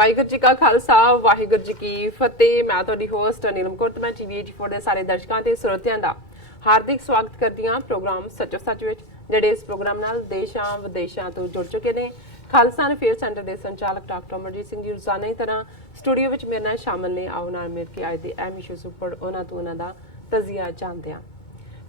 ਵਾਹਿਗੁਰੂ ਜੀ ਕਾ ਖਾਲਸਾ ਵਾਹਿਗੁਰੂ ਜੀ ਕੀ ਫਤਿਹ। ਮੈਂ ਤੁਹਾਡੀ ਹੋਸਟ ਨੀਲਮ ਕੌਰ ਤੇ ਮੈਂ TV84 ਦੇ ਸਾਰੇ ਦਰਸ਼ਕਾਂ ਤੇ ਸਰੋਤਿਆਂ ਦਾ ਹਾਰਦਿਕ ਸਵਾਗਤ ਕਰਦੀ ਹਾਂ ਪ੍ਰੋਗਰਾਮ ਸੱਚੋ ਸੱਚ ਵਿੱਚ, ਜਿਹੜੇ ਇਸ ਪ੍ਰੋਗਰਾਮ ਨਾਲ ਦੇਸ਼ਾਂ ਵਿਦੇਸ਼ਾਂ ਤੋਂ ਜੁੜ ਚੁੱਕੇ ਨੇ। ਖਾਲਸਾ ਅਫੇਅਰ ਸੈਂਟਰ ਦੇ ਸੰਚਾਲਕ ਡਾਕਟਰ ਅਮਰਜੀਤ ਸਿੰਘ ਜੀ ਰੋਜ਼ਾਨਾ ਦੀ ਤਰ੍ਹਾਂ ਸਟੂਡੀਓ ਵਿੱਚ ਮੇਰੇ ਨਾਲ ਸ਼ਾਮਲ ਨੇ। ਆਓ ਨਾਲ ਮਿਲ ਕੇ ਅੱਜ ਦੇ ਅਹਿਮ ਇਸ਼ੂਜ਼ ਉੱਪਰ ਉਹਨਾਂ ਤੋਂ ਉਹਨਾਂ ਦਾ ਤਜ਼ੀਆ ਜਾਣਦੇ ਹਾਂ।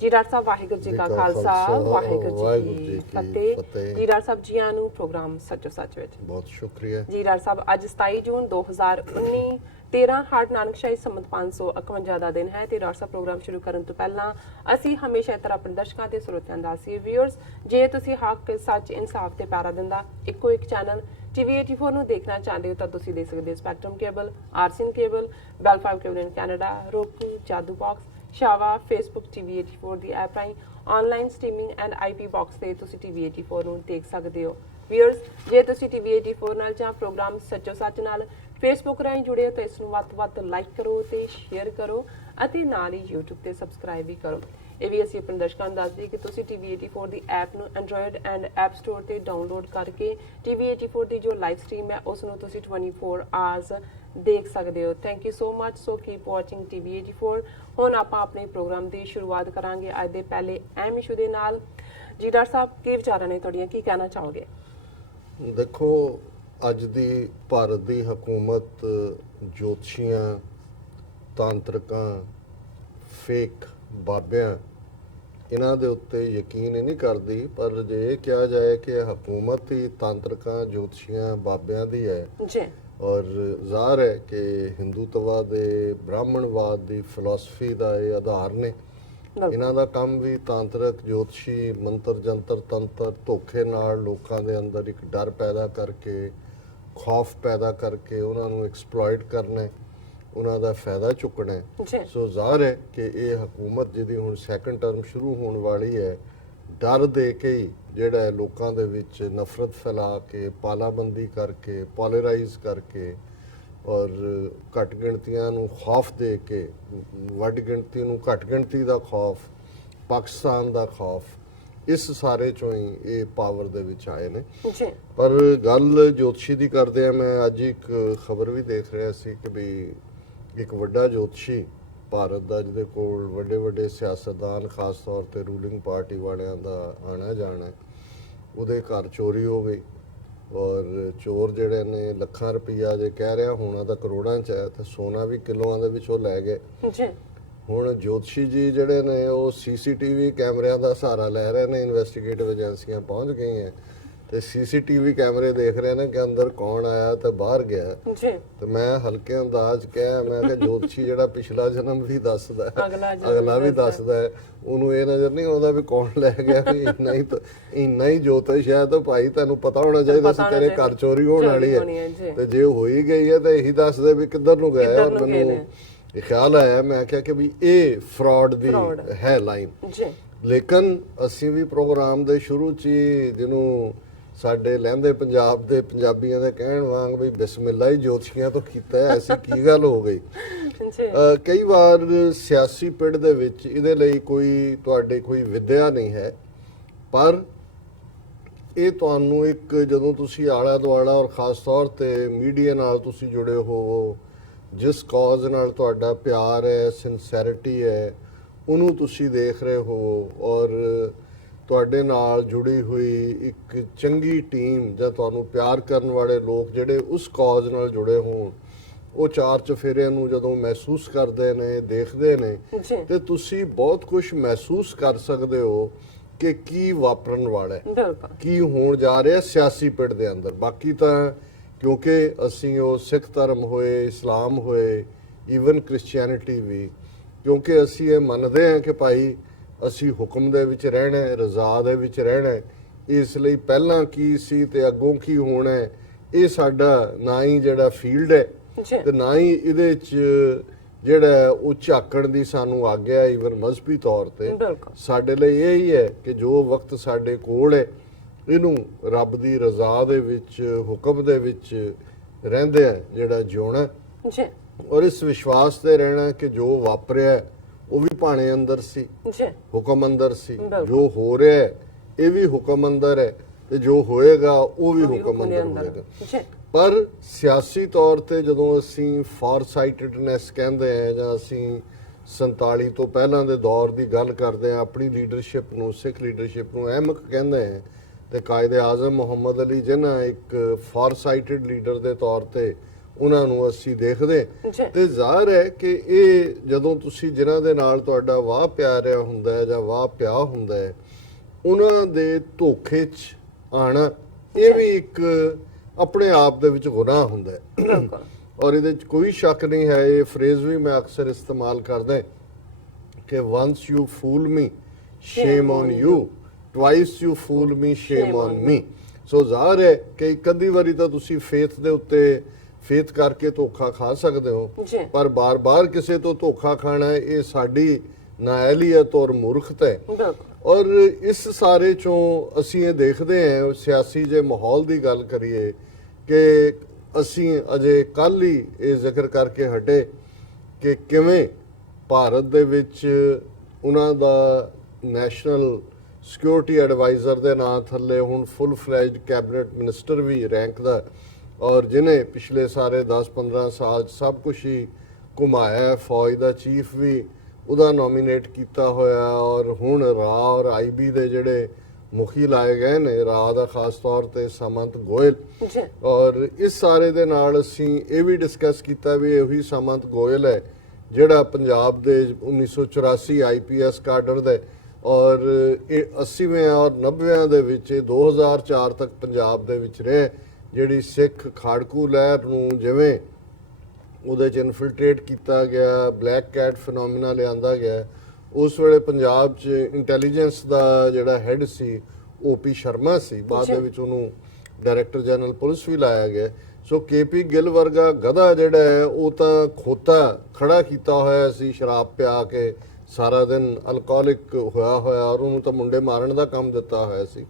ਜੀ ਡਾਕਟਰ ਸਾਹਿਬ ਵਾਹਿਗੁਰੂ ਜੀ ਕਾ ਖਾਲਸਾ ਵਾਹਿਗੁਰੂ ਜੀ ਕੀ ਫਤਿਹ। ਜੀ ਡਾਕਟਰ ਸਾਹਿਬ ਜੀਆਂ ਨੂੰ ਪ੍ਰੋਗਰਾਮ ਸੱਚੋ ਸੱਚ ਵਿੱਚ ਬਹੁਤ ਸ਼ੁਕਰੀਆ। ਜੀ ਡਾਕਟਰ ਸਾਹਿਬ ਅੱਜ 27 ਜੂਨ 2019 13 ਹਾਰਟ ਨਾਨਕਸ਼ਾਹੀ ਸੰਮਤ 551 ਦਾ ਦਿਨ ਹੈ ਤੇ ਡਾਕਟਰ ਸਾਹਿਬ ਪ੍ਰੋਗਰਾਮ ਸ਼ੁਰੂ ਕਰਨ ਤੋਂ ਪਹਿਲਾਂ ਅਸੀਂ ਹਮੇਸ਼ਾ ਤਰ੍ਹਾਂ ਆਪਣੇ ਦਰਸ਼ਕਾਂ ਤੇ ਸਰੋਤਿਆਂ ਦਾ ਸੀ ਵਿਊਅਰਸ, ਜੇ ਤੁਸੀਂ ਹੱਕ ਸੱਚ ਇਨਸਾਫ ਤੇ ਪਿਆਰਾ ਦਿੰਦਾ ਇੱਕੋ ਇੱਕ ਚੈਨਲ TV84 ਨੂੰ ਦੇਖਣਾ ਚਾਹੁੰਦੇ ਹੋ ਤਾਂ ਤੁਸੀਂ ਦੇਖ ਸਕਦੇ ਹੋ ਸਪੈਕਟਰਮ ਕੇਬਲ, ਆਰਸੀਨ cable, Bell 5 cable in Canada, roku, Jadoo box, ਸ਼ਾਵਾ, ਫੇਸਬੁੱਕ TV84 ਦੀ ਐਪ ਰਾਹੀਂ online streaming and IP box ਤੇ ਤੁਸੀਂ TV84 ਨੂੰ ਦੇਖ ਸਕਦੇ ਹੋ। ਵਿਊਅਰਸ, ਜੇ ਤੁਸੀਂ TV84 ਨਾਲ ਜਾਂ ਪ੍ਰੋਗਰਾਮ ਸੱਚੋ ਸੱਚ ਨਾਲ ਫੇਸਬੁੱਕ ਰਾਹੀਂ ਜੁੜੇ ਹੋ ਤਾਂ ਇਸ ਨੂੰ ਵੱਧ ਤੋਂ ਵੱਧ ਲਾਈਕ ਕਰੋ ਤੇ ਸ਼ੇਅਰ ਕਰੋ ਅਤੇ ਨਾਲ ਹੀ YouTube ਤੇ ਸਬਸਕ੍ਰਾਈਬ ਵੀ ਕਰੋ। ਇਹ ਵੀ ਅਸੀਂ ਆਪਣੇ ਦਰਸ਼ਕਾਂ ਨੂੰ ਦੱਸ ਦਈਏ ਕਿ ਤੁਸੀਂ TV84 ਦੀ ਐਪ ਨੂੰ ਐਂਡਰੋਇਡ ਐਂਡ ਐਪ ਸਟੋਰ ਤੇ ਡਾਊਨਲੋਡ ਕਰਕੇ TV84 ਦੀ ਜੋ ਲਾਈਵ ਸਟ੍ਰੀਮ ਹੈ ਉਸ ਨੂੰ ਤੁਸੀਂ 24 ਆਵਰਸ ਦੇਖ ਸਕਦੇ ਹੋ। Thank you so much. So keep watching TV84। ਹੁਣ ਆਪਾਂ ਆਪਣੇ ਪ੍ਰੋਗਰਾਮ ਦੀ ਸ਼ੁਰੂਆਤ ਕਰਾਂਗੇ ਅੱਜ ਦੇ ਪਹਿਲੇ ਅਹਿਮ ਇਸ਼ੂ ਦੇ ਨਾਲ। ਜੀ ਡਾਕਟਰ ਸਾਹਿਬ, ਕੀ ਵਿਚਾਰਾਂ ਨੇ ਤੁਹਾਡੀਆਂ, ਕੀ ਕਹਿਣਾ ਚਾਹੋਗੇ? ਦੇਖੋ, ਅੱਜ ਦੀ ਭਾਰਤ ਦੀ ਹਕੂਮਤ ਜੋਤਸ਼ੀਆਂ, ਤਾਂਤਰਿਕਾਂ, ਫੇਕ ਬਾਬਿਆਂ ਇਹਨਾਂ ਦੇ ਉੱਤੇ ਯਕੀਨ ਨਹੀਂ ਕਰਦੀ, ਪਰ ਜੇ ਇਹ ਕਿਹਾ ਜਾਏ ਕਿ ਹਕੂਮਤ ਹੀ ਤਾਂਤਰਿਕਾਂ, ਜੋਤਸ਼ੀਆਂ, ਬਾਬਿਆਂ ਦੀ ਹੈ ਜੀ, ਔਰ ਜ਼ਾਹਰ ਹੈ ਕਿ ਹਿੰਦੂਤਵਾ ਦੇ ਬ੍ਰਾਹਮਣਵਾਦ ਦੀ ਫਿਲਾਸਫੀ ਦਾ ਇਹ ਆਧਾਰ ਨੇ। ਇਹਨਾਂ ਦਾ ਕੰਮ ਵੀ ਤਾਂਤਰਿਕ, ਜੋਤਸ਼ੀ, ਮੰਤਰ ਜੰਤਰ, ਤੰਤਰ, ਧੋਖੇ ਨਾਲ ਲੋਕਾਂ ਦੇ ਅੰਦਰ ਇੱਕ ਡਰ ਪੈਦਾ ਕਰਕੇ, ਖੌਫ ਪੈਦਾ ਕਰਕੇ ਉਹਨਾਂ ਨੂੰ ਐਕਸਪਲੋਇਟ ਕਰਨਾ, ਉਹਨਾਂ ਦਾ ਫਾਇਦਾ ਚੁੱਕਣਾ। ਸੋ ਜ਼ਾਹਰ ਹੈ ਕਿ ਇਹ ਹਕੂਮਤ ਜਿਹਦੀ ਹੁਣ ਸੈਕੰਡ ਟਰਮ ਸ਼ੁਰੂ ਹੋਣ ਵਾਲੀ ਹੈ, ਡਰ ਦੇ ਕੇ ਹੀ ਜਿਹੜਾ ਲੋਕਾਂ ਦੇ ਵਿੱਚ ਨਫ਼ਰਤ ਫੈਲਾ ਕੇ, ਪਾਲਾਬੰਦੀ ਕਰਕੇ, ਪੋਲਰਾਈਜ਼ ਕਰਕੇ ਔਰ ਘੱਟ ਗਿਣਤੀਆਂ ਨੂੰ ਖੌਫ ਦੇ ਕੇ, ਵੱਡ ਗਿਣਤੀ ਨੂੰ ਘੱਟ ਗਿਣਤੀ ਦਾ ਖੌਫ, ਪਾਕਿਸਤਾਨ ਦਾ ਖੌਫ, ਇਸ ਸਾਰੇ ਚੋਂ ਹੀ ਇਹ ਪਾਵਰ ਦੇ ਵਿੱਚ ਆਏ ਨੇ। ਪਰ ਗੱਲ ਜੋਤਸ਼ੀ ਦੀ ਕਰਦੇ ਆ, ਮੈਂ ਅੱਜ ਇੱਕ ਖਬਰ ਵੀ ਦੇਖ ਰਿਹਾ ਸੀ ਕਿ ਵੀ ਇੱਕ ਵੱਡਾ ਜੋਤਸ਼ੀ ਭਾਰਤ ਦਾ, ਜਿਹਦੇ ਕੋਲ ਵੱਡੇ ਵੱਡੇ ਸਿਆਸਤਦਾਨ, ਖਾਸ ਤੌਰ ਤੇ ਰੂਲਿੰਗ ਪਾਰਟੀ ਵਾਲਿਆਂ ਦਾ ਆਣਾ ਜਾਣਾ, ਉਹਦੇ ਘਰ ਚੋਰੀ ਹੋ ਗਈ ਔਰ ਚੋਰ ਜਿਹੜੇ ਨੇ ਲੱਖਾਂ ਰੁਪਈਆ ਜੇ ਕਹਿ ਰਿਹਾ ਹੋਣਾ ਤਾਂ ਕਰੋੜਾਂ 'ਚ ਹੈ, ਤੇ ਸੋਨਾ ਵੀ ਕਿਲੋਆਂ ਦੇ ਵਿੱਚ ਉਹ ਲੈ ਗਏ। ਹੁਣ ਜੋਤਸ਼ੀ ਜੀ ਜਿਹੜੇ ਨੇ ਉਹ CCTV ਕੈਮਰਿਆਂ ਦਾ ਸਹਾਰਾ ਲੈ ਰਹੇ ਨੇ। ਇਨਵੈਸਟੀਗੇਟਿਵ ਏਜੰਸੀਆਂ ਪਹੁੰਚ ਗਈਆਂ ਤੇ CCTV ਕੈਮਰੇ ਦੇਖ ਰਹੇ ਨੇ ਕਿ ਅੰਦਰ ਕੌਣ ਆਇਆ ਤੇ ਬਾਹਰ ਗਿਆ। ਤੇ ਮੈਂ ਹਲਕੇ ਅੰਦਾਜ਼ ਕਿਹਾ, ਮੈਂ ਕਿਹਾ ਜੋਤਸ਼ੀ ਜਿਹੜਾ ਪਿਛਲਾ ਜਨਮ ਵੀ ਦੱਸਦਾ ਹੈ, ਅਗਲਾ ਵੀ ਦੱਸਦਾ ਹੈ, ਉਹਨੂੰ ਇਹ ਨਜ਼ਰ ਨਹੀਂ ਆਉਂਦਾ ਵੀ ਕੌਣ ਲੈ ਗਿਆ। ਵੀ ਇੰਨਾ ਹੀ ਜੋਤਿਸ਼ ਹੈ ਤਾਂ ਭਾਈ ਤੈਨੂੰ ਪਤਾ ਹੋਣਾ ਚਾਹੀਦਾ ਸੀ ਤੇਰੇ ਘਰ ਚੋਰੀ ਹੋਣ ਵਾਲੀ ਹੈ, ਤੇ ਜੇ ਹੋ ਹੀ ਗਈ ਹੈ ਤਾਂ ਇਹੀ ਦੱਸਦੇ ਵੀ ਕਿੱਧਰ ਨੂੰ ਗਿਆ। ਔਰ ਮੈਨੂੰ ਇਹ ਖਿਆਲ ਆਇਆ, ਮੈਂ ਕਿਹਾ ਕਿ ਵੀ ਇਹ ਫਰਾਡ ਦੀ ਹੈ ਲਾਈਨ। ਲੇਕਿਨ ਅਸੀਂ ਵੀ ਪ੍ਰੋਗਰਾਮ ਦੇ ਸ਼ੁਰੂ 'ਚ ਹੀ, ਜਿਹਨੂੰ ਸਾਡੇ ਲਹਿੰਦੇ ਪੰਜਾਬ ਦੇ ਪੰਜਾਬੀਆਂ ਦੇ ਕਹਿਣ ਵਾਂਗ ਵੀ ਬਿਸਮਿਲ੍ਲਾ ਹੀ ਜੋਤਸ਼ੀਆਂ ਤੋਂ ਕੀਤਾ, ਐਸੀ ਕੀ ਗੱਲ ਹੋ ਗਈ। ਕਈ ਵਾਰ ਸਿਆਸੀ ਪਿੜ ਦੇ ਵਿੱਚ ਇਹਦੇ ਲਈ ਤੁਹਾਡੇ ਕੋਈ ਵਿਦਿਆ ਨਹੀਂ ਹੈ, ਪਰ ਇਹ ਤੁਹਾਨੂੰ ਇੱਕ, ਜਦੋਂ ਤੁਸੀਂ ਆਲਾ ਦੁਆਲਾ ਔਰ ਖਾਸ ਤੌਰ ਤੇ ਮੀਡੀਆ ਨਾਲ ਤੁਸੀਂ ਜੁੜੇ ਹੋ, ਜਿਸ ਕਾਜ਼ ਨਾਲ ਤੁਹਾਡਾ ਪਿਆਰ ਹੈ, ਸਿੰਸੈਰਿਟੀ ਹੈ, ਉਹਨੂੰ ਤੁਸੀਂ ਦੇਖ ਰਹੇ ਹੋ ਔਰ ਤੁਹਾਡੇ ਨਾਲ ਜੁੜੀ ਹੋਈ ਇੱਕ ਚੰਗੀ ਟੀਮ ਜਾਂ ਤੁਹਾਨੂੰ ਪਿਆਰ ਕਰਨ ਵਾਲੇ ਲੋਕ ਜਿਹੜੇ ਉਸ ਕਾਜ਼ ਨਾਲ ਜੁੜੇ ਹੋਣ, ਉਹ ਚਾਰ ਚੁਫੇਰਿਆਂ ਨੂੰ ਜਦੋਂ ਮਹਿਸੂਸ ਕਰਦੇ ਨੇ, ਦੇਖਦੇ ਨੇ, ਤੇ ਤੁਸੀਂ ਬਹੁਤ ਕੁਝ ਮਹਿਸੂਸ ਕਰ ਸਕਦੇ ਹੋ ਕਿ ਕੀ ਵਾਪਰਨ ਵਾਲਾ ਹੈ, ਕੀ ਹੋਣ ਜਾ ਰਿਹਾ ਸਿਆਸੀ ਪਿੜ ਦੇ ਅੰਦਰ। ਬਾਕੀ ਤਾਂ ਕਿਉਂਕਿ ਅਸੀਂ ਉਹ ਸਿੱਖ ਧਰਮ ਹੋਏ, ਇਸਲਾਮ ਹੋਏ, ਈਵਨ ਕ੍ਰਿਸਚੀਅਨਿਟੀ ਵੀ, ਕਿਉਂਕਿ ਅਸੀਂ ਇਹ ਮੰਨਦੇ ਹਾਂ ਕਿ ਭਾਈ ਅਸੀਂ ਹੁਕਮ ਦੇ ਵਿੱਚ ਰਹਿਣਾ, ਰਜ਼ਾ ਦੇ ਵਿੱਚ ਰਹਿਣਾ, ਇਸ ਲਈ ਪਹਿਲਾਂ ਕੀ ਸੀ ਤੇ ਅੱਗੋਂ ਕੀ ਹੋਣਾ, ਇਹ ਸਾਡਾ ਨਾ ਹੀ ਜਿਹੜਾ ਫੀਲਡ ਹੈ ਤੇ ਨਾ ਹੀ ਇਹਦੇ 'ਚ ਜਿਹੜਾ ਉਹ ਝਾਕਣ ਦੀ ਸਾਨੂੰ ਆਗਿਆ। ਈਵਨ ਮਜ਼ਹਬੀ ਤੌਰ ਤੇ ਸਾਡੇ ਲਈ ਇਹ ਹੀ ਹੈ ਕਿ ਜੋ ਵਕਤ ਸਾਡੇ ਕੋਲ ਹੈ ਇਹਨੂੰ ਰੱਬ ਦੀ ਰਜ਼ਾ ਦੇ ਵਿੱਚ, ਹੁਕਮ ਦੇ ਵਿੱਚ ਰਹਿੰਦੇ ਆ ਜਿਹੜਾ ਜਿਉਣਾ, ਔਰ ਇਸ ਵਿਸ਼ਵਾਸ ਤੇ ਰਹਿਣਾ ਕਿ ਜੋ ਵਾਪਰਿਆ ਉਹ ਵੀ ਭਾਣੇ ਅੰਦਰ ਸੀ, ਹੁਕਮ ਅੰਦਰ ਸੀ, ਜੋ ਹੋ ਰਿਹਾ ਇਹ ਵੀ ਹੁਕਮ ਅੰਦਰ ਹੈ, ਤੇ ਜੋ ਹੋਏਗਾ ਉਹ ਵੀ ਹੁਕਮ ਅੰਦਰ ਹੋਏਗਾ। ਜੀ ਪਰ ਸਿਆਸੀ ਤੌਰ ਤੇ ਜਦੋਂ ਅਸੀਂ ਫਾਰਸਾਈਟਡਨੈਸ ਕਹਿੰਦੇ ਆ ਜਾਂ ਅਸੀਂ 47 ਤੋਂ ਪਹਿਲਾਂ ਦੇ ਦੌਰ ਦੀ ਗੱਲ ਕਰਦੇ ਆ, ਆਪਣੀ ਲੀਡਰਸ਼ਿਪ ਨੂੰ, ਸਿੱਖ ਲੀਡਰਸ਼ਿਪ ਨੂੰ ਅਹਿਮਕ ਕਹਿੰਦੇ ਆ, ਤੇ ਕਾਇਦੇ ਆਜ਼ਮ ਮੁਹੰਮਦ ਅਲੀ ਜਿੰਨਾ ਇੱਕ ਫਾਰਸਾਈਟਡ ਲੀਡਰ ਦੇ ਤੌਰ ਤੇ ਉਹਨਾਂ ਨੂੰ ਅਸੀਂ ਦੇਖਦੇ, ਤੇ ਜ਼ਾਹਰ ਹੈ ਕਿ ਇਹ ਜਦੋਂ ਤੁਸੀਂ ਜਿਨ੍ਹਾਂ ਦੇ ਨਾਲ ਤੁਹਾਡਾ ਵਾਹ ਪਿਆ ਰਿਹਾ ਹੁੰਦਾ ਹੈ ਜਾਂ ਵਾਹ ਪਿਆ ਹੁੰਦਾ ਹੈ, ਉਹਨਾਂ ਦੇ ਧੋਖੇ 'ਚ ਆਣਾ ਇਹ ਵੀ ਇੱਕ ਆਪਣੇ ਆਪ ਦੇ ਵਿੱਚ ਗੁਨਾਹ ਹੁੰਦਾ ਹੈ। ਔਰ ਇਹਦੇ 'ਚ ਕੋਈ ਸ਼ੱਕ ਨਹੀਂ ਹੈ, ਇਹ ਫਰੇਜ਼ ਵੀ ਮੈਂ ਅਕਸਰ ਇਸਤੇਮਾਲ ਕਰਦਾ ਕਿ once you fool me shame on you, twice you fool me shame on me। ਸੋ ਜ਼ਾਹਰ ਹੈ ਕਿ ਇੱਕ ਅੱਧੀ ਵਾਰੀ ਤਾਂ ਤੁਸੀਂ ਫੇਥ ਦੇ ਉੱਤੇ ਫੇਥ ਕਰਕੇ ਧੋਖਾ ਖਾ ਸਕਦੇ ਹੋ, ਪਰ ਬਾਰ-ਬਾਰ ਕਿਸੇ ਤੋਂ ਧੋਖਾ ਖਾਣਾ ਇਹ ਸਾਡੀ ਨਾਅਹਲੀਅਤ ਔਰ ਮੂਰਖਤਾ ਹੈ। ਔਰ ਇਸ ਸਾਰੇ ਚੋਂ ਅਸੀਂ ਇਹ ਦੇਖਦੇ ਹਾਂ, ਸਿਆਸੀ ਜੇ ਮਾਹੌਲ ਦੀ ਗੱਲ ਕਰੀਏ, ਕਿ ਅਸੀਂ ਅਜੇ ਕੱਲ੍ਹ ਹੀ ਇਹ ਜ਼ਿਕਰ ਕਰਕੇ ਹਟੇ ਕਿ ਕਿਵੇਂ ਭਾਰਤ ਦੇ ਵਿੱਚ ਉਹਨਾਂ ਦਾ ਨੈਸ਼ਨਲ ਸਿਕਿਉਰਿਟੀ ਐਡਵਾਈਜ਼ਰ ਦੇ ਨਾਂ ਥੱਲੇ ਹੁਣ ਫੁੱਲ ਫਲੈਜਡ ਕੈਬਨਿਟ ਮਿਨਿਸਟਰ ਵੀ ਰੈਂਕ ਦਾ, ਔਰ ਜਿਹਨੇ ਪਿਛਲੇ ਸਾਰੇ 10-15 ਸਾਲ 'ਚ ਸਭ ਕੁਝ ਹੀ ਘੁਮਾਇਆ, ਫੌਜ ਦਾ ਚੀਫ ਵੀ ਉਹਦਾ ਨੋਮੀਨੇਟ ਕੀਤਾ ਹੋਇਆ, ਔਰ ਹੁਣ ਰਾਅ ਔਰ ਆਈਬੀ ਦੇ ਜਿਹੜੇ ਮੁਖੀ ਲਾਏ ਗਏ ਨੇ, ਰਾਅ ਦਾ ਖਾਸ ਤੌਰ ਤੇ ਸਾਮੰਤ ਗੋਇਲ। ਔਰ ਇਸ ਸਾਰੇ ਦੇ ਨਾਲ ਅਸੀਂ ਇਹ ਵੀ ਡਿਸਕਸ ਕੀਤਾ ਵੀ ਇਹੀ ਸਾਮੰਤ ਗੋਇਲ ਹੈ ਜਿਹੜਾ ਪੰਜਾਬ ਦੇ 1984 ਆਈਪੀਐਸ ਕਾਡਰ ਦਾ, ਔਰ ਇਹ 80ਵੇਂ ਔਰ 90ਵੇਂ ਦੇ ਵਿੱਚ 2004 ਤੱਕ ਪੰਜਾਬ ਦੇ ਵਿੱਚ ਰਹੇ, ਜਿਹੜੀ ਸਿੱਖ ਖਾੜਕੂ ਲਹਿਰ ਨੂੰ ਜਿਵੇਂ ਉਹਦੇ 'ਚ ਇਨਫਿਲਟਰੇਟ ਕੀਤਾ ਗਿਆ, ਬਲੈਕ ਕੈਟ ਫਿਨੋਮੀਨਾ ਲਿਆਂਦਾ ਗਿਆ, ਉਸ ਵੇਲੇ ਪੰਜਾਬ 'ਚ ਇੰਟੈਲੀਜੈਂਸ ਦਾ ਜਿਹੜਾ ਹੈੱਡ ਸੀ ਓਪੀ ਸ਼ਰਮਾ ਸੀ, ਬਾਅਦ ਦੇ ਵਿੱਚ ਉਹਨੂੰ ਡਾਇਰੈਕਟਰ ਜਨਰਲ ਪੁਲਿਸ ਵੀ ਲਾਇਆ ਗਿਆ। ਸੋ ਕੇਪੀ ਗਿੱਲ ਵਰਗਾ ਗਧਾ ਜਿਹੜਾ ਹੈ ਉਹ ਤਾਂ ਖੋਤਾ ਖੜਾ ਕੀਤਾ ਹੋਇਆ ਸੀ, ਸ਼ਰਾਬ ਪਿਆ ਕੇ ਸਾਰਾ ਦਿਨ ਅਲਕੋਹਲਿਕ ਹੋਇਆ ਔਰ ਉਹਨੂੰ ਤਾਂ ਮੁੰਡੇ ਮਾਰਨ ਦਾ ਕੰਮ ਦਿੱਤਾ ਹੋਇਆ ਸੀ।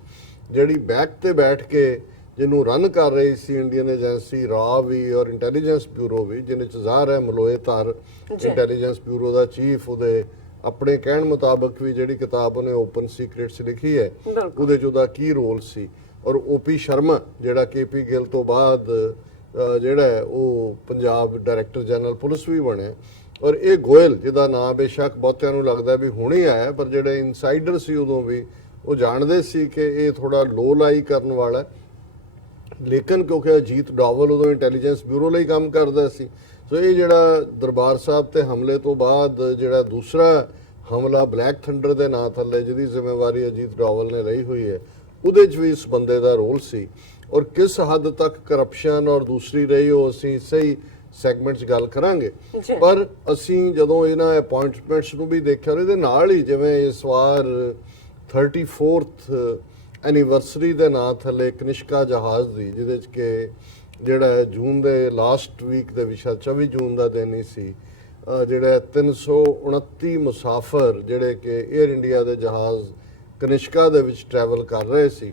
ਜਿਹੜੀ ਬੈਕ ਤੇ ਬੈਠ ਕੇ ਜਿਹਨੂੰ ਰਨ ਕਰ ਰਹੀ ਸੀ ਇੰਡੀਅਨ ਏਜੰਸੀ ਰਾਅ ਵੀ ਔਰ ਇੰਟੈਲੀਜੈਂਸ ਬਿਊਰੋ ਵੀ, ਜਿਹਨੇ 'ਚ ਜ਼ਾਹਰ ਹੈ ਮਲੋਏ ਧਰ ਇੰਟੈਲੀਜੈਂਸ ਬਿਊਰੋ ਦਾ ਚੀਫ, ਉਹਦੇ ਆਪਣੇ ਕਹਿਣ ਮੁਤਾਬਕ ਵੀ ਜਿਹੜੀ ਕਿਤਾਬ ਉਹਨੇ ਓਪਨ ਸੀਕ੍ਰੇਟਸ ਲਿਖੀ ਹੈ ਉਹਦੇ 'ਚ ਉਹਦਾ ਕੀ ਰੋਲ ਸੀ, ਔਰ ਓਪੀ ਸ਼ਰਮਾ ਜਿਹੜਾ ਕੇਪੀ ਗਿੱਲ ਤੋਂ ਬਾਅਦ ਜਿਹੜਾ ਉਹ ਪੰਜਾਬ ਡਾਇਰੈਕਟਰ ਜਨਰਲ ਪੁਲਿਸ ਵੀ ਬਣਿਆ, ਔਰ ਇਹ ਗੋਇਲ ਜਿਹਦਾ ਨਾਂ ਬੇਸ਼ੱਕ ਬਹੁਤਿਆਂ ਨੂੰ ਲੱਗਦਾ ਵੀ ਹੁਣੇ ਆਇਆ, ਪਰ ਜਿਹੜੇ ਇਨਸਾਈਡਰ ਸੀ ਉਦੋਂ ਵੀ ਉਹ ਜਾਣਦੇ ਸੀ ਕਿ ਇਹ ਥੋੜਾ ਲੋ ਲਾਈ ਕਰਨ ਵਾਲਾ, ਲੇਕਿਨ ਕਿਉਂਕਿ ਅਜੀਤ ਡੋਵਲ ਉਦੋਂ ਇੰਟੈਲੀਜੈਂਸ ਬਿਊਰੋ ਲਈ ਕੰਮ ਕਰਦਾ ਸੀ, ਸੋ ਇਹ ਜਿਹੜਾ ਦਰਬਾਰ ਸਾਹਿਬ ਤੇ ਹਮਲੇ ਤੋਂ ਬਾਅਦ ਜਿਹੜਾ ਦੂਸਰਾ ਹਮਲਾ ਬਲੈਕ ਥੰਡਰ ਦੇ ਨਾਂ ਥੱਲੇ ਜਿਹਦੀ ਜ਼ਿੰਮੇਵਾਰੀ ਅਜੀਤ ਡੋਵਲ ਨੇ ਲਈ ਹੋਈ ਹੈ, ਉਹਦੇ 'ਚ ਵੀ ਇਸ ਬੰਦੇ ਦਾ ਰੋਲ ਸੀ। ਔਰ ਕਿਸ ਹੱਦ ਤੱਕ ਕਰਪਸ਼ਨ ਔਰ ਦੂਸਰੀ ਰਹੀ ਉਹ ਅਸੀਂ ਸਹੀ ਸੈਗਮੈਂਟ 'ਚ ਗੱਲ ਕਰਾਂਗੇ, ਪਰ ਅਸੀਂ ਜਦੋਂ ਇਹਨਾਂ ਅਪਾਇੰਟਮੈਂਟਸ ਨੂੰ ਵੀ ਦੇਖਿਆ, ਇਹਦੇ ਨਾਲ ਹੀ ਜਿਵੇਂ ਇਸ ਵਾਰ 34th ਐਨੀਵਰਸਰੀ ਦੇ ਨਾਂ ਥੱਲੇ ਕਨਿਸ਼ਕਾ ਜਹਾਜ਼ ਦੀ, ਜਿਹਦੇ 'ਚ ਕਿ ਜਿਹੜਾ ਜੂਨ ਦੇ ਲਾਸਟ ਵੀਕ ਦੇ ਵਿੱਚ 24 ਜੂਨ ਦਾ ਦਿਨ ਹੀ ਸੀ, ਜਿਹੜਾ 329 ਮੁਸਾਫਰ ਜਿਹੜੇ ਕਿ ਏਅਰ ਇੰਡੀਆ ਦੇ ਜਹਾਜ਼ ਕਨਿਸ਼ਕਾ ਦੇ ਵਿੱਚ ਟਰੈਵਲ ਕਰ ਰਹੇ ਸੀ,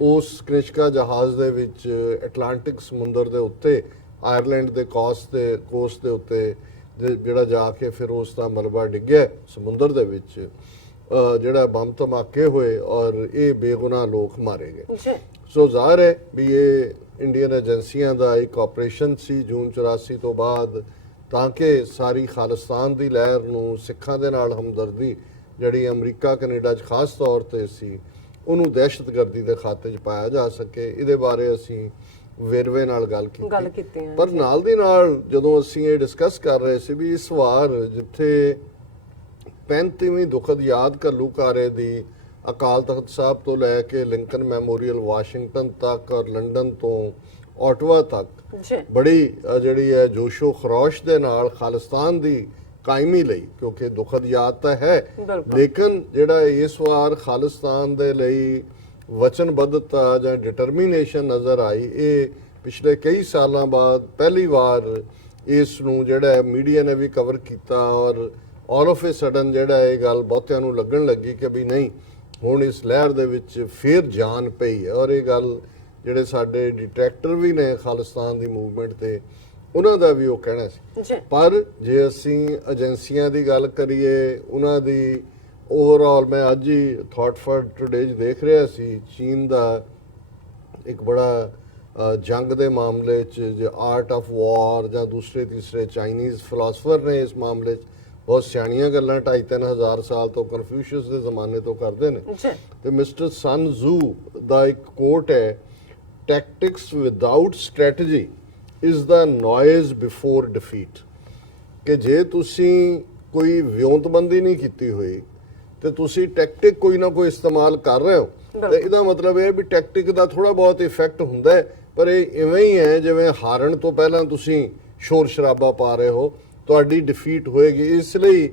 ਉਸ ਕਨਿਸ਼ਕਾ ਜਹਾਜ਼ ਦੇ ਵਿੱਚ ਐਟਲਾਂਟਿਕ ਸਮੁੰਦਰ ਦੇ ਉੱਤੇ ਆਇਰਲੈਂਡ ਦੇ ਕੋਸਟ ਦੇ ਉੱਤੇ ਜਿਹੜਾ ਜਾ ਕੇ ਫਿਰ ਉਸ ਦਾ ਮਲਬਾ ਡਿੱਗਿਆ ਸਮੁੰਦਰ ਦੇ ਵਿੱਚ, ਜਿਹੜਾ ਬੰਬ ਧਮਾਕੇ ਹੋਏ ਔਰ ਇਹ ਬੇਗੁਨਾਹ ਲੋਕ ਮਾਰੇ ਗਏ। ਸੋ ਜ਼ਾਹਰ ਹੈ ਵੀ ਇਹ ਇੰਡੀਅਨ ਏਜੰਸੀਆਂ ਦਾ ਇੱਕ ਆਪਰੇਸ਼ਨ ਸੀ ਜੂਨ 84 ਤੋਂ ਬਾਅਦ, ਤਾਂ ਕਿ ਸਾਰੀ ਖਾਲਿਸਤਾਨ ਦੀ ਲਹਿਰ ਨੂੰ, ਸਿੱਖਾਂ ਦੇ ਨਾਲ ਹਮਦਰਦੀ ਜਿਹੜੀ ਅਮਰੀਕਾ ਕੈਨੇਡਾ 'ਚ ਖਾਸ ਤੌਰ ਤੇ ਸੀ, ਉਹਨੂੰ ਦਹਿਸ਼ਤਗਰਦੀ ਦੇ ਖਾਤੇ 'ਚ ਪਾਇਆ ਜਾ ਸਕੇ। ਇਹਦੇ ਬਾਰੇ ਅਸੀਂ ਵੇਰਵੇ ਨਾਲ ਗੱਲ ਕੀਤੀ, ਪਰ ਨਾਲ ਦੀ ਨਾਲ ਜਦੋਂ ਅਸੀਂ ਇਹ ਡਿਸਕਸ ਕਰ ਰਹੇ ਸੀ ਵੀ ਇਸ ਵਾਰ ਜਿੱਥੇ 35ਵੀਂ ਦੁਖਦ ਯਾਦ ਘੱਲੂਘਾਰੇ ਦੀ ਅਕਾਲ ਤਖਤ ਸਾਹਿਬ ਤੋਂ ਲੈ ਕੇ ਲਿੰਕਨ ਮੈਮੋਰੀਅਲ ਵਾਸ਼ਿੰਗਟਨ ਤੱਕ ਔਰ ਲੰਡਨ ਤੋਂ ਆਟਵਾ ਤੱਕ ਬੜੀ ਜਿਹੜੀ ਹੈ ਜੋਸ਼ੋ ਖਰੋਸ਼ ਦੇ ਨਾਲ ਖਾਲਿਸਤਾਨ ਦੀ ਕਾਇਮੀ ਲਈ, ਕਿਉਂਕਿ ਦੁਖਦ ਯਾਦ ਤਾਂ ਹੈ, ਲੇਕਿਨ ਜਿਹੜਾ ਇਸ ਵਾਰ ਖਾਲਿਸਤਾਨ ਦੇ ਲਈ ਵਚਨਬੱਧਤਾ ਜਾਂ ਡਿਟਰਮੀਨੇਸ਼ਨ ਨਜ਼ਰ ਆਈ, ਇਹ ਪਿਛਲੇ ਕਈ ਸਾਲਾਂ ਬਾਅਦ ਪਹਿਲੀ ਵਾਰ ਇਸ ਨੂੰ ਜਿਹੜਾ ਮੀਡੀਆ ਨੇ ਵੀ ਕਵਰ ਕੀਤਾ, ਔਰ ਆਲ ਆਫ ਏ ਸਡਨ ਜਿਹੜਾ ਇਹ ਗੱਲ ਬਹੁਤਿਆਂ ਨੂੰ ਲੱਗਣ ਲੱਗੀ ਕਿ ਵੀ ਨਹੀਂ ਹੁਣ ਇਸ ਲਹਿਰ ਦੇ ਵਿੱਚ ਫੇਰ ਜਾਨ ਪਈ ਹੈ। ਔਰ ਇਹ ਗੱਲ ਜਿਹੜੇ ਸਾਡੇ ਡਿਟੈਕਟਰ ਵੀ ਨੇ ਖਾਲਿਸਤਾਨ ਦੀ ਮੂਵਮੈਂਟ ਤੇ, ਉਹਨਾਂ ਦਾ ਵੀ ਉਹ ਕਹਿਣਾ ਸੀ। ਪਰ ਜੇ ਅਸੀਂ ਏਜੰਸੀਆਂ ਦੀ ਗੱਲ ਕਰੀਏ, ਉਹਨਾਂ ਦੀ ਓਵਰਆਲ, ਮੈਂ ਅੱਜ ਹੀ ਥਾਟ ਫਾਰ ਟੁਡੇ ਦੇਖ ਰਿਹਾ ਸੀ, ਚੀਨ ਦਾ ਇੱਕ ਬੜਾ ਜੰਗ ਦੇ ਮਾਮਲੇ 'ਚ ਜੇ ਆਰਟ ਆਫ ਵਾਰ ਜਾਂ ਦੂਸਰੇ ਤੀਸਰੇ ਚਾਈਨੀਜ਼ ਫਿਲਾਸਫਰ ਨੇ ਇਸ ਮਾਮਲੇ 'ਚ ਬਹੁਤ ਸਿਆਣੀਆਂ ਗੱਲਾਂ 2,500-3,000 ਸਾਲ ਤੋਂ ਕਨਫਿਊਸ਼ੀਅਸ ਦੇ ਜ਼ਮਾਨੇ ਤੋਂ ਕਰਦੇ ਨੇ। ਤੇ ਮਿਸਟਰ ਸਨ ਜ਼ੂ ਦਾ ਇੱਕ ਕੋਟ ਹੈ, tactics without strategy is the noise before defeat, ਕਿ ਜੇ ਤੁਸੀਂ ਕੋਈ ਵਿਉਂਤਬੰਦੀ ਨਹੀਂ ਕੀਤੀ ਹੋਈ ਤੇ ਤੁਸੀਂ ਟੈਕਟਿਕ ਕੋਈ ਨਾ ਕੋਈ ਇਸਤੇਮਾਲ ਕਰ ਰਹੇ ਹੋ, ਤੇ ਇਹਦਾ ਮਤਲਬ ਇਹ ਵੀ ਟੈਕਟਿਕ ਦਾ ਥੋੜਾ ਬਹੁਤ ਇਫੈਕਟ ਹੁੰਦਾ ਹੈ, ਪਰ ਇਹ ਇਵੇਂ ਹੀ ਹੈ ਜਿਵੇਂ ਹਾਰਨ ਤੋਂ ਪਹਿਲਾਂ ਤੁਸੀਂ ਸ਼ੋਰ ਸ਼ਰਾਬਾ ਪਾ ਰਹੇ ਹੋ, ਤੁਹਾਡੀ ਡਿਫੀਟ ਹੋਏਗੀ। ਇਸ ਲਈ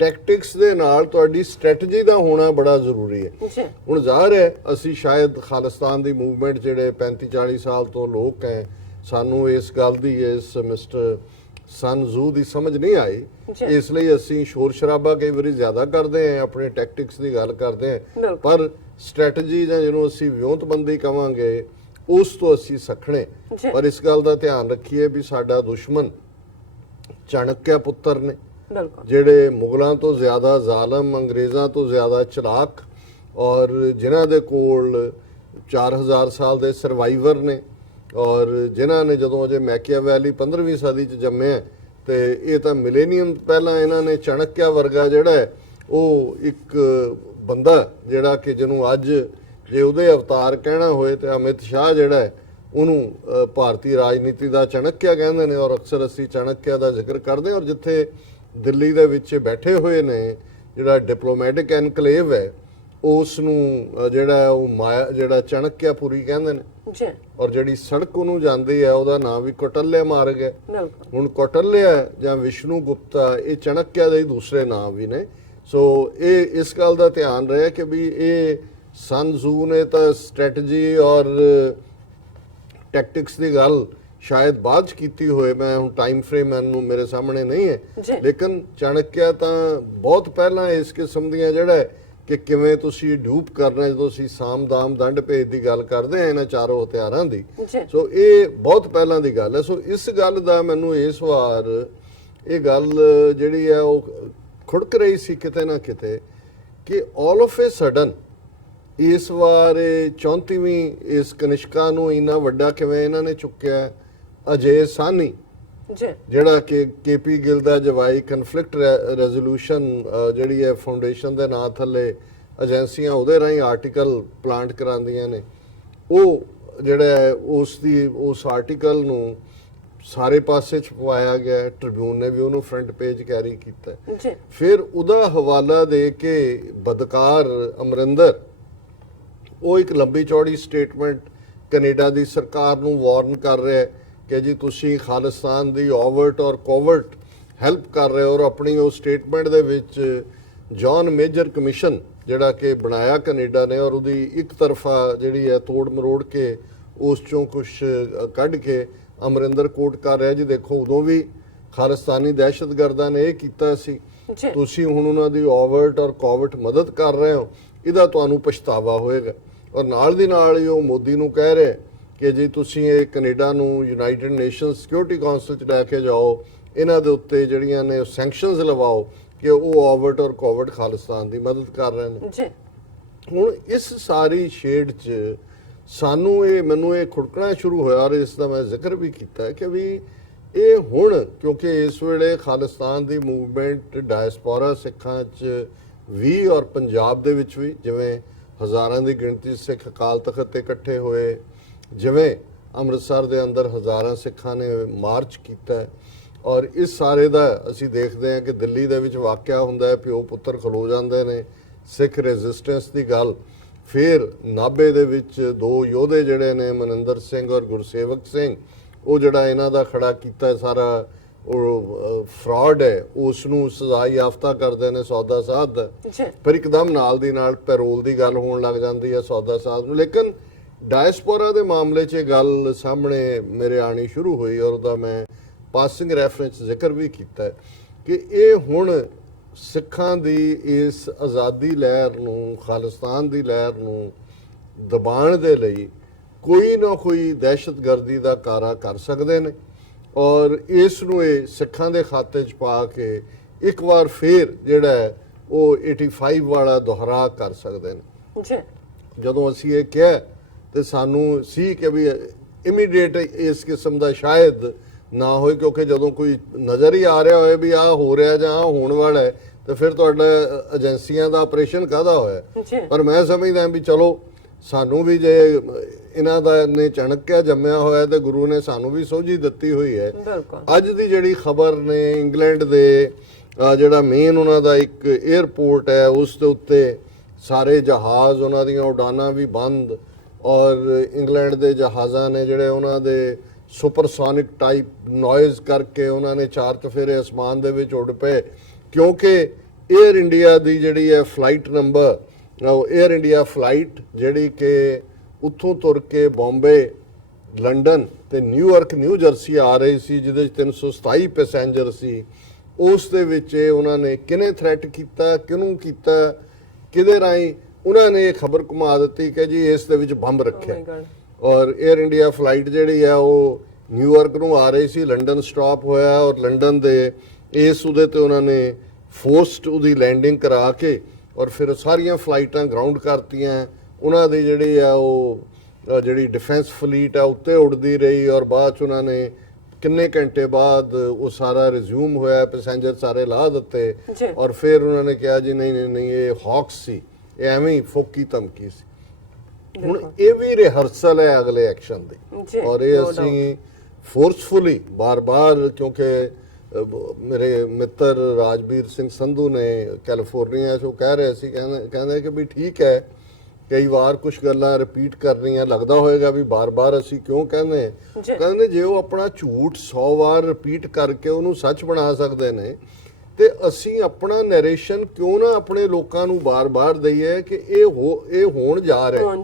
ਟੈਕਟਿਕਸ ਦੇ ਨਾਲ ਤੁਹਾਡੀ ਸਟ੍ਰੈਟਜੀ ਦਾ ਹੋਣਾ ਬੜਾ ਜ਼ਰੂਰੀ ਹੈ। ਹੁਣ ਜ਼ਾਹਰ ਹੈ ਅਸੀਂ ਸ਼ਾਇਦ ਖਾਲਿਸਤਾਨ ਦੀ ਮੂਵਮੈਂਟ ਜਿਹੜੇ 35-40 ਸਾਲ ਤੋਂ ਲੋਕ ਹੈ, ਸਾਨੂੰ ਇਸ ਗੱਲ ਦੀ ਇਸ ਮਿਸਟਰ ਸਨ ਜ਼ੂ ਦੀ ਸਮਝ ਨਹੀਂ ਆਈ, ਇਸ ਲਈ ਅਸੀਂ ਸ਼ੋਰ ਸ਼ਰਾਬਾ ਕਈ ਵਾਰੀ ਜ਼ਿਆਦਾ ਕਰਦੇ ਹਾਂ, ਆਪਣੇ ਟੈਕਟਿਕਸ ਦੀ ਗੱਲ ਕਰਦੇ ਹਾਂ, ਪਰ ਸਟ੍ਰੈਟਜੀ ਜਾਂ ਜਿਹਨੂੰ ਅਸੀਂ ਵਿਉਂਤਬੰਦੀ ਕਵਾਂਗੇ ਉਸ ਤੋਂ ਅਸੀਂ ਸਖਣੇ। ਪਰ ਇਸ ਗੱਲ ਦਾ ਧਿਆਨ ਰੱਖੀਏ ਵੀ ਸਾਡਾ ਦੁਸ਼ਮਣ ਚਾਣਕਿਆ ਪੁੱਤਰ ਨੇ, ਜਿਹੜੇ ਮੁਗਲਾਂ ਤੋਂ ਜ਼ਿਆਦਾ ਜ਼ਾਲਮ, ਅੰਗਰੇਜ਼ਾਂ ਤੋਂ ਜ਼ਿਆਦਾ ਚਲਾਕ, ਔਰ ਜਿਨ੍ਹਾਂ ਦੇ ਕੋਲ 4000 ਸਾਲ ਦੇ ਸਰਵਾਈਵਰ ਨੇ, ਔਰ ਜਿਨ੍ਹਾਂ ਨੇ ਜਦੋਂ ਅਜੇ ਮੈਕੀਆਵੈਲੀ 15ਵੀਂ ਸਦੀ 'ਚ ਜੰਮਿਆ ਤੇ ਇਹ ਤਾਂ ਮਿਲੇਨੀਅਮ ਪਹਿਲਾਂ ਇਹਨਾਂ ਨੇ ਚਾਣਕਿਆ ਵਰਗਾ ਜਿਹੜਾ ਹੈ ਉਹ ਇੱਕ ਬੰਦਾ ਜਿਹੜਾ ਕਿ ਜਿਹਨੂੰ ਅੱਜ ਜੇ ਉਹਦੇ ਅਵਤਾਰ ਕਹਿਣਾ ਹੋਏ ਤੇ ਅਮਿਤ ਸ਼ਾਹ ਜਿਹੜਾ ਹੈ ਉਹਨੂੰ ਭਾਰਤੀ ਰਾਜਨੀਤੀ ਦਾ ਚਾਣਕਿਆ ਕਹਿੰਦੇ ਨੇ, ਔਰ ਅਕਸਰ ਅਸੀਂ ਚਾਣਕਿਆ ਦਾ ਜ਼ਿਕਰ ਕਰਦੇ ਹਾਂ। ਔਰ ਜਿੱਥੇ ਦਿੱਲੀ ਦੇ ਵਿੱਚ ਬੈਠੇ ਹੋਏ ਨੇ ਜਿਹੜਾ ਡਿਪਲੋਮੈਟਿਕ ਐਨਕਲੇਵ ਹੈ ਉਸ ਨੂੰ ਜਿਹੜਾ ਉਹ ਮਾਇਆ ਜਿਹੜਾ ਚਾਣਕਿਆਪੁਰੀ ਕਹਿੰਦੇ ਨੇ, ਔਰ ਜਿਹੜੀ ਸੜਕ ਉਹਨੂੰ ਜਾਂਦੀ ਹੈ ਉਹਦਾ ਨਾਮ ਵੀ ਕੌਟਲਿਆ ਮਾਰਗ ਹੈ। ਹੁਣ ਕੌਟਲਿਆ ਜਾਂ ਵਿਸ਼ਨੂੰ ਗੁਪਤਾ ਇਹ ਚਾਣਕਿਆ ਦੇ ਦੂਸਰੇ ਨਾਮ ਵੀ ਨੇ। ਸੋ ਇਹ ਇਸ ਗੱਲ ਦਾ ਧਿਆਨ ਰਹੇ ਕਿ ਵੀ ਇਹ ਸਨ ਜ਼ੂ ਨੇ ਤਾਂ ਸਟ੍ਰੈਟਜੀ ਔਰ ਟੈਕਟਿਕਸ ਦੀ ਗੱਲ ਸ਼ਾਇਦ ਬਾਅਦ 'ਚ ਕੀਤੀ ਹੋਏ, ਮੈਂ ਹੁਣ ਟਾਈਮ ਫਰੇਮ ਮੈਨੂੰ ਮੇਰੇ ਸਾਹਮਣੇ ਨਹੀਂ ਹੈ, ਲੇਕਿਨ ਚਾਣਕਿਆ ਤਾਂ ਬਹੁਤ ਪਹਿਲਾਂ ਇਸ ਕਿਸਮ ਦੀਆਂ ਜਿਹੜਾ ਕਿ ਕਿਵੇਂ ਤੁਸੀਂ ਡੂਪ ਕਰਨਾ, ਜਦੋਂ ਅਸੀਂ ਸਾਮ ਦਾਮ ਦੰਡ ਭੇਦ ਦੀ ਗੱਲ ਕਰਦੇ ਆ ਇਹਨਾਂ ਚਾਰੋਂ ਹਥਿਆਰਾਂ ਦੀ, ਸੋ ਇਹ ਬਹੁਤ ਪਹਿਲਾਂ ਦੀ ਗੱਲ ਹੈ। ਸੋ ਇਸ ਗੱਲ ਦਾ ਮੈਨੂੰ ਇਸ ਵਾਰ ਇਹ ਗੱਲ ਜਿਹੜੀ ਹੈ ਉਹ ਖੁੜਕ ਰਹੀ ਸੀ ਕਿਤੇ ਨਾ ਕਿਤੇ ਕਿ ਆਲ ਆਫ ਏ ਸਡਨ ਇਸ ਵਾਰ 34ਵੀਂ ਇਸ ਕਨਿਸ਼ਕਾ ਨੂੰ ਇੰਨਾ ਵੱਡਾ ਕਿਵੇਂ ਇਹਨਾਂ ਨੇ ਚੁੱਕਿਆ। ਅਜੇ ਸਾਨੀ ਜਿਹੜਾ ਕਿ ਕੇਪੀ ਗਿੱਲ ਦਾ ਜਵਾਈ ਕਨਫਲਿਕਟ ਰੈਜ਼ੋਲੂਸ਼ਨ ਜਿਹੜੀ ਹੈ ਫਾਊਂਡੇਸ਼ਨ ਦੇ ਨਾਂ ਥੱਲੇ ਏਜੰਸੀਆਂ ਉਹਦੇ ਰਾਹੀਂ ਆਰਟੀਕਲ ਪਲਾਂਟ ਕਰਾਉਂਦੀਆਂ ਨੇ, ਉਹ ਜਿਹੜਾ ਹੈ ਉਸ ਆਰਟੀਕਲ ਨੂੰ ਸਾਰੇ ਪਾਸੇ ਛਪਵਾਇਆ ਗਿਆ, ਟ੍ਰਿਬਿਊਨ ਨੇ ਵੀ ਉਹਨੂੰ ਫਰੰਟ ਪੇਜ ਕੈਰੀ ਕੀਤਾ। ਫਿਰ ਉਹਦਾ ਹਵਾਲਾ ਦੇ ਕੇ ਬਦਕਾਰ ਅਮਰਿੰਦਰ ਉਹ ਇੱਕ ਲੰਬੀ ਚੌੜੀ ਸਟੇਟਮੈਂਟ ਕੈਨੇਡਾ ਦੀ ਸਰਕਾਰ ਨੂੰ ਵਾਰਨ ਕਰ ਰਿਹਾ ਕਿ ਜੀ ਤੁਸੀਂ ਖਾਲਿਸਤਾਨ ਦੀ ਓਵਰਟ ਔਰ ਕੋਵਰਟ ਹੈਲਪ ਕਰ ਰਹੇ ਹੋ, ਔਰ ਆਪਣੀ ਉਹ ਸਟੇਟਮੈਂਟ ਦੇ ਵਿੱਚ ਜੌਨ ਮੇਜਰ ਕਮਿਸ਼ਨ ਜਿਹੜਾ ਕਿ ਬਣਾਇਆ ਕੈਨੇਡਾ ਨੇ ਔਰ ਉਹਦੀ ਇੱਕ ਤਰਫਾ ਜਿਹੜੀ ਹੈ ਤੋੜ ਮਰੋੜ ਕੇ ਉਸ ਚੋਂ ਕੁਝ ਕੱਢ ਕੇ ਅਮਰਿੰਦਰ ਕੋਟ ਕਰ ਰਿਹਾ ਜੀ ਦੇਖੋ ਉਦੋਂ ਵੀ ਖਾਲਿਸਤਾਨੀ ਦਹਿਸ਼ਤਗਰਦਾਂ ਨੇ ਇਹ ਕੀਤਾ ਸੀ, ਤੁਸੀਂ ਹੁਣ ਉਹਨਾਂ ਦੀ ਓਵਰਟ ਔਰ ਕੋਵਰਟ ਮਦਦ ਕਰ ਰਹੇ ਹੋ, ਇਹਦਾ ਤੁਹਾਨੂੰ ਪਛਤਾਵਾ ਹੋਏਗਾ। ਔਰ ਨਾਲ ਦੀ ਨਾਲ ਹੀ ਉਹ ਮੋਦੀ ਨੂੰ ਕਹਿ ਰਹੇ ਕਿ ਜੀ ਤੁਸੀਂ ਇਹ ਕੈਨੇਡਾ ਨੂੰ ਯੂਨਾਈਟਿਡ ਨੇਸ਼ਨਸ ਸਿਕਿਉਰਿਟੀ ਕਾਉਂਸਲ 'ਚ ਲੈ ਕੇ ਜਾਓ, ਇਹਨਾਂ ਦੇ ਉੱਤੇ ਜਿਹੜੀਆਂ ਨੇ ਸੈਂਕਸ਼ਨਸ ਲਵਾਓ ਕਿ ਉਹ ਓਵਰਟ ਔਰ ਕੋਵਰਟ ਖਾਲਿਸਤਾਨ ਦੀ ਮਦਦ ਕਰ ਰਹੇ ਨੇ। ਹੁਣ ਇਸ ਸਾਰੀ ਸ਼ੇਡ 'ਚ ਸਾਨੂੰ ਮੈਨੂੰ ਇਹ ਖੁੜਕਣਾ ਸ਼ੁਰੂ ਹੋਇਆ, ਔਰ ਇਸ ਦਾ ਮੈਂ ਜ਼ਿਕਰ ਵੀ ਕੀਤਾ ਕਿ ਵੀ ਇਹ ਹੁਣ ਕਿਉਂਕਿ ਇਸ ਵੇਲੇ ਖਾਲਿਸਤਾਨ ਦੀ ਮੂਵਮੈਂਟ ਡਾਇਸਪੋਰਾ ਸਿੱਖਾਂ 'ਚ ਵੀ ਔਰ ਪੰਜਾਬ ਦੇ ਵਿੱਚ ਵੀ ਜਿਵੇਂ ਹਜ਼ਾਰਾਂ ਦੀ ਗਿਣਤੀ ਸਿੱਖ ਅਕਾਲ ਤਖਤ ਤੇ ਇਕੱਠੇ ਹੋਏ, ਜਿਵੇਂ ਅੰਮ੍ਰਿਤਸਰ ਦੇ ਅੰਦਰ ਹਜ਼ਾਰਾਂ ਸਿੱਖਾਂ ਨੇ ਮਾਰਚ ਕੀਤਾ, ਔਰ ਇਸ ਸਾਰੇ ਦਾ ਅਸੀਂ ਦੇਖਦੇ ਹਾਂ ਕਿ ਦਿੱਲੀ ਦੇ ਵਿੱਚ ਵਾਕਿਆ ਹੁੰਦਾ ਹੈ, ਪਿਓ ਪੁੱਤਰ ਖਲੋ ਜਾਂਦੇ ਨੇ, ਸਿੱਖ ਰੈਜ਼ਿਸਟੈਂਸ ਦੀ ਗੱਲ। ਫਿਰ ਨਾਭੇ ਦੇ ਵਿੱਚ ਦੋ ਯੋਧੇ ਜਿਹੜੇ ਨੇ ਮਨਿੰਦਰ ਸਿੰਘ ਔਰ ਗੁਰਸੇਵਕ ਸਿੰਘ, ਉਹ ਜਿਹੜਾ ਇਹਨਾਂ ਦਾ ਖੜਾ ਕੀਤਾ ਸਾਰਾ ਉਹ ਫਰਾਡ ਹੈ ਉਸ ਨੂੰ ਸਜ਼ਾ ਯਾਫਤਾ ਕਰਦੇ ਨੇ ਸੌਦਾ ਸਾਧ ਦਾ, ਪਰ ਇੱਕਦਮ ਨਾਲ ਦੀ ਨਾਲ ਪੈਰੋਲ ਦੀ ਗੱਲ ਹੋਣ ਲੱਗ ਜਾਂਦੀ ਹੈ ਸੌਦਾ ਸਾਧ ਨੂੰ। ਲੇਕਿਨ ਡਾਇਸਪੋਰਾ ਦੇ ਮਾਮਲੇ 'ਚ ਇਹ ਗੱਲ ਸਾਹਮਣੇ ਮੇਰੇ ਆਣੀ ਸ਼ੁਰੂ ਹੋਈ ਔਰ ਉਹਦਾ ਮੈਂ ਪਾਸਿੰਗ ਰੈਫਰੈਂਸ ਜ਼ਿਕਰ ਵੀ ਕੀਤਾ ਕਿ ਇਹ ਹੁਣ ਸਿੱਖਾਂ ਦੀ ਇਸ ਆਜ਼ਾਦੀ ਲਹਿਰ ਨੂੰ, ਖਾਲਿਸਤਾਨ ਦੀ ਲਹਿਰ ਨੂੰ ਦਬਾਉਣ ਦੇ ਲਈ ਕੋਈ ਨਾ ਕੋਈ ਦਹਿਸ਼ਤਗਰਦੀ ਦਾ ਕਾਰਾ ਕਰ ਸਕਦੇ ਨੇ, ਔਰ ਇਸ ਨੂੰ ਇਹ ਸਿੱਖਾਂ ਦੇ ਖਾਤੇ 'ਚ ਪਾ ਕੇ ਇੱਕ ਵਾਰ ਫੇਰ ਜਿਹੜਾ ਉਹ 85 ਵਾਲਾ ਦੁਹਰਾ ਕਰ ਸਕਦੇ ਨੇ। ਜਦੋਂ ਅਸੀਂ ਇਹ ਕਿਹਾ ਤੇ ਸਾਨੂੰ ਸੀ ਕਿ ਵੀ ਇਮੀਡੀਏਟ ਇਸ ਕਿਸਮ ਦਾ ਸ਼ਾਇਦ ਨਾ ਹੋਏ, ਕਿਉਂਕਿ ਜਦੋਂ ਕੋਈ ਨਜ਼ਰ ਹੀ ਆ ਰਿਹਾ ਹੋਏ ਵੀ ਆਹ ਹੋ ਰਿਹਾ ਜਾਂ ਆਹ ਹੋਣ ਵਾਲਾ ਹੈ ਤੇ ਫਿਰ ਤੁਹਾਡਾ ਏਜੰਸੀਆਂ ਦਾ ਆਪਰੇਸ਼ਨ ਕਾਹਦਾ ਹੋਇਆ। ਜੀ ਪਰ ਮੈਂ ਸਮਝਦਾ ਵੀ ਚਲੋ ਸਾਨੂੰ ਵੀ ਜੇ ਇਹਨਾਂ ਦਾ ਨੇ ਚਣਕਿਆ ਜੰਮਿਆ ਹੋਇਆ ਤੇ ਗੁਰੂ ਨੇ ਸਾਨੂੰ ਵੀ ਸੋਝੀ ਦਿੱਤੀ ਹੋਈ ਹੈ। ਬਿਲਕੁਲ ਅੱਜ ਦੀ ਜਿਹੜੀ ਖਬਰ ਨੇ ਇੰਗਲੈਂਡ ਦੇ ਜਿਹੜਾ ਮੇਨ ਉਹਨਾਂ ਦਾ ਇੱਕ 에ਅਰਪੋਰਟ ਹੈ ਉਸ ਦੇ ਉੱਤੇ ਸਾਰੇ ਜਹਾਜ਼ ਉਹਨਾਂ ਦੀਆਂ ਉਡਾਨਾਂ ਵੀ ਬੰਦ, ਔਰ ਇੰਗਲੈਂਡ ਦੇ ਜਹਾਜ਼ਾਂ ਨੇ ਜਿਹੜੇ ਉਹਨਾਂ ਦੇ ਸੁਪਰਸੋਨਿਕ ਟਾਈਪ ਨੋਇਜ਼ ਕਰਕੇ ਉਹਨਾਂ ਨੇ 4 ਚੁਫੇਰੇ ਅਸਮਾਨ ਦੇ ਵਿੱਚ ਉੱਡ ਪਏ, ਕਿਉਂਕਿ 에ਅਰ ਇੰਡੀਆ ਦੀ ਜਿਹੜੀ ਹੈ flight number air India flight ਜਿਹੜੀ ਕਿ ਉੱਥੋਂ ਤੁਰ ਕੇ ਬੰਬੇ, ਲੰਡਨ ਤੇ ਨਿਊਯਾਰਕ, ਨਿਊ ਜਰਸੀ ਆ ਰਹੀ ਸੀ, ਜਿਹਦੇ 'ਚ 327 ਪੈਸੇਂਜਰ ਸੀ। ਉਸ ਦੇ ਵਿੱਚ ਉਹਨਾਂ ਨੇ ਕਿਹਨੇ ਥ੍ਰੈਟ ਕੀਤਾ, ਕਿਹਨੂੰ ਕੀਤਾ, ਕਿਹਦੇ ਰਾਹੀਂ ਉਹਨਾਂ ਨੇ ਇਹ ਖਬਰ ਘੁਮਾ ਦਿੱਤੀ ਕਿ ਜੀ ਇਸ ਦੇ ਵਿੱਚ ਬੰਬ ਰੱਖਿਆ। ਔਰ 에ਅਰ ਇੰਡੀਆ ਫਲਾਈਟ ਜਿਹੜੀ ਹੈ ਉਹ ਨਿਊਯਾਰਕ ਨੂੰ ਆ ਰਹੀ ਸੀ, ਲੰਡਨ ਸਟਾਪ ਹੋਇਆ ਔਰ ਲੰਡਨ ਦੇ ਇਸ ਉਹਦੇ ਤੇ ਉਹਨਾਂ ਨੇ ਫੋਰਸਡ ਉਹਦੀ ਲੈਂਡਿੰਗ ਕਰਾ ਕੇ ਔਰ ਫਿਰ ਸਾਰੀਆਂ ਫਲਾਈਟਾਂ ਗਰਾਊਂਡ ਕਰਤੀਆਂ। ਉਹਨਾਂ ਦੀ ਜਿਹੜੀ ਆ ਉਹ ਜਿਹੜੀ ਡਿਫੈਂਸ ਫਲੀਟ ਆ ਉੱਤੇ ਉੱਡਦੀ ਰਹੀ ਔਰ ਬਾਅਦ 'ਚ ਉਹਨਾਂ ਨੇ ਕਿੰਨੇ ਘੰਟੇ ਬਾਅਦ ਉਹ ਸਾਰਾ ਰਿਜ਼ਿਊਮ ਹੋਇਆ, ਪੈਸੇਂਜਰ ਸਾਰੇ ਲਾਹ ਦਿੱਤੇ ਔਰ ਫਿਰ ਉਹਨਾਂ ਨੇ ਕਿਹਾ ਜੀ ਨਹੀਂ ਨਹੀਂ ਨਹੀਂ ਇਹ ਹੌਕਸ ਸੀ, ਇਹ ਐਵੇਂ ਹੀ ਫੋਕੀ ਧਮਕੀ ਸੀ। ਹੁਣ ਇਹ ਵੀ ਰਿਹਰਸਲ ਹੈ ਅਗਲੇ ਐਕਸ਼ਨ ਦੀ ਔਰ ਇਹ ਅਸੀਂ ਫੋਰਸਫੁਲੀ ਬਾਰ-ਬਾਰ, ਕਿਉਂਕਿ ਮੇਰੇ ਮਿੱਤਰ ਰਾਜਵੀਰ ਸਿੰਘ ਸੰਧੂ ਨੇ ਕੈਲੀਫੋਰਨੀਆ 'ਚੋਂ ਕਹਿ ਰਹੇ ਸੀ, ਕਹਿੰਦੇ ਕਿ ਵੀ ਠੀਕ ਹੈ ਕਈ ਵਾਰ ਕੁਝ ਗੱਲਾਂ ਰਿਪੀਟ ਕਰਨੀਆਂ ਲੱਗਦਾ ਹੋਏਗਾ ਵੀ ਬਾਰ-ਬਾਰ ਅਸੀਂ ਕਿਉਂ ਕਹਿੰਦੇ ਜੇ ਉਹ ਆਪਣਾ ਝੂਠ 100 ਵਾਰ ਰਿਪੀਟ ਕਰਕੇ ਉਹਨੂੰ ਸੱਚ ਬਣਾ ਸਕਦੇ ਨੇ ਤੇ ਅਸੀਂ ਆਪਣਾ ਨੈਰੇਸ਼ਨ ਕਿਉਂ ਨਾ ਆਪਣੇ ਲੋਕਾਂ ਨੂੰ ਬਾਰ-ਬਾਰ ਦਈਏ ਕਿ ਇਹ ਹੋਣ ਜਾ ਰਿਹਾ,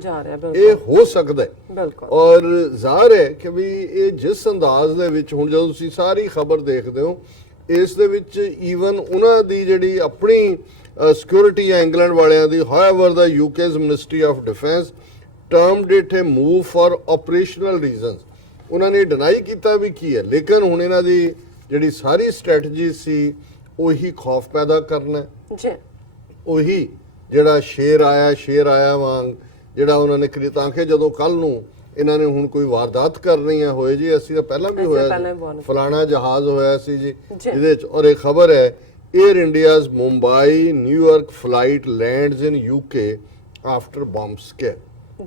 ਇਹ ਹੋ ਸਕਦਾ ਹੈ। ਔਰ ਜ਼ਾਹਰ ਹੈ ਕਿ ਵੀ ਇਹ ਜਿਸ ਅੰਦਾਜ਼ ਦੇ ਵਿੱਚ ਹੁਣ ਜਦੋਂ ਤੁਸੀਂ ਸਾਰੀ ਖਬਰ ਦੇਖਦੇ ਹੋ ਇਸ ਦੇ ਵਿੱਚ ਈਵਨ ਉਹਨਾਂ ਦੀ ਜਿਹੜੀ ਆਪਣੀ ਸਿਕਿਉਰਿਟੀ ਹੈ ਇੰਗਲੈਂਡ ਵਾਲਿਆਂ ਦੀ, however the UK's ministry of defence termed it a move for operational reasons. ਉਹਨਾਂ ਨੇ ਡਿਨਾਈ ਕੀਤਾ ਵੀ ਕੀ ਹੈ, ਲੇਕਿਨ ਹੁਣ ਇਹਨਾਂ ਦੀ ਜਿਹੜੀ ਸਾਰੀ ਸਟ੍ਰੈਟਜੀ ਸੀ ਉਹੀ ਖੌਫ ਪੈਦਾ ਕਰਨਾ ਜੀ, ਉਹੀ ਜਿਹੜਾ ਸ਼ੇਰ ਆਇਆ ਵਾਂਗ ਜਿਹੜਾ ਉਹਨਾਂ ਨੇ ਕਰੀ, ਤਾਂ ਕਿ ਜਦੋਂ ਕੱਲ ਨੂੰ ਇਹਨਾਂ ਨੇ ਹੁਣ ਕੋਈ ਵਾਰਦਾਤ ਕਰਨੀ ਹੈ ਹੋਏ ਜੀ ਅਸੀਂ ਤਾਂ ਪਹਿਲਾਂ ਵੀ ਹੋਇਆ ਫਲਾਣਾ ਜਹਾਜ਼ ਹੋਇਆ ਸੀ ਜੀ ਜਿਹਦੇ ਚ, ਔਰ ਇਹ ਖਬਰ ਹੈ air India's Mumbai New York flight lands ਇਨ ਯੂਕੇ ਆਫਟਰ ਬੰਬ ਸਕੇਅਰ।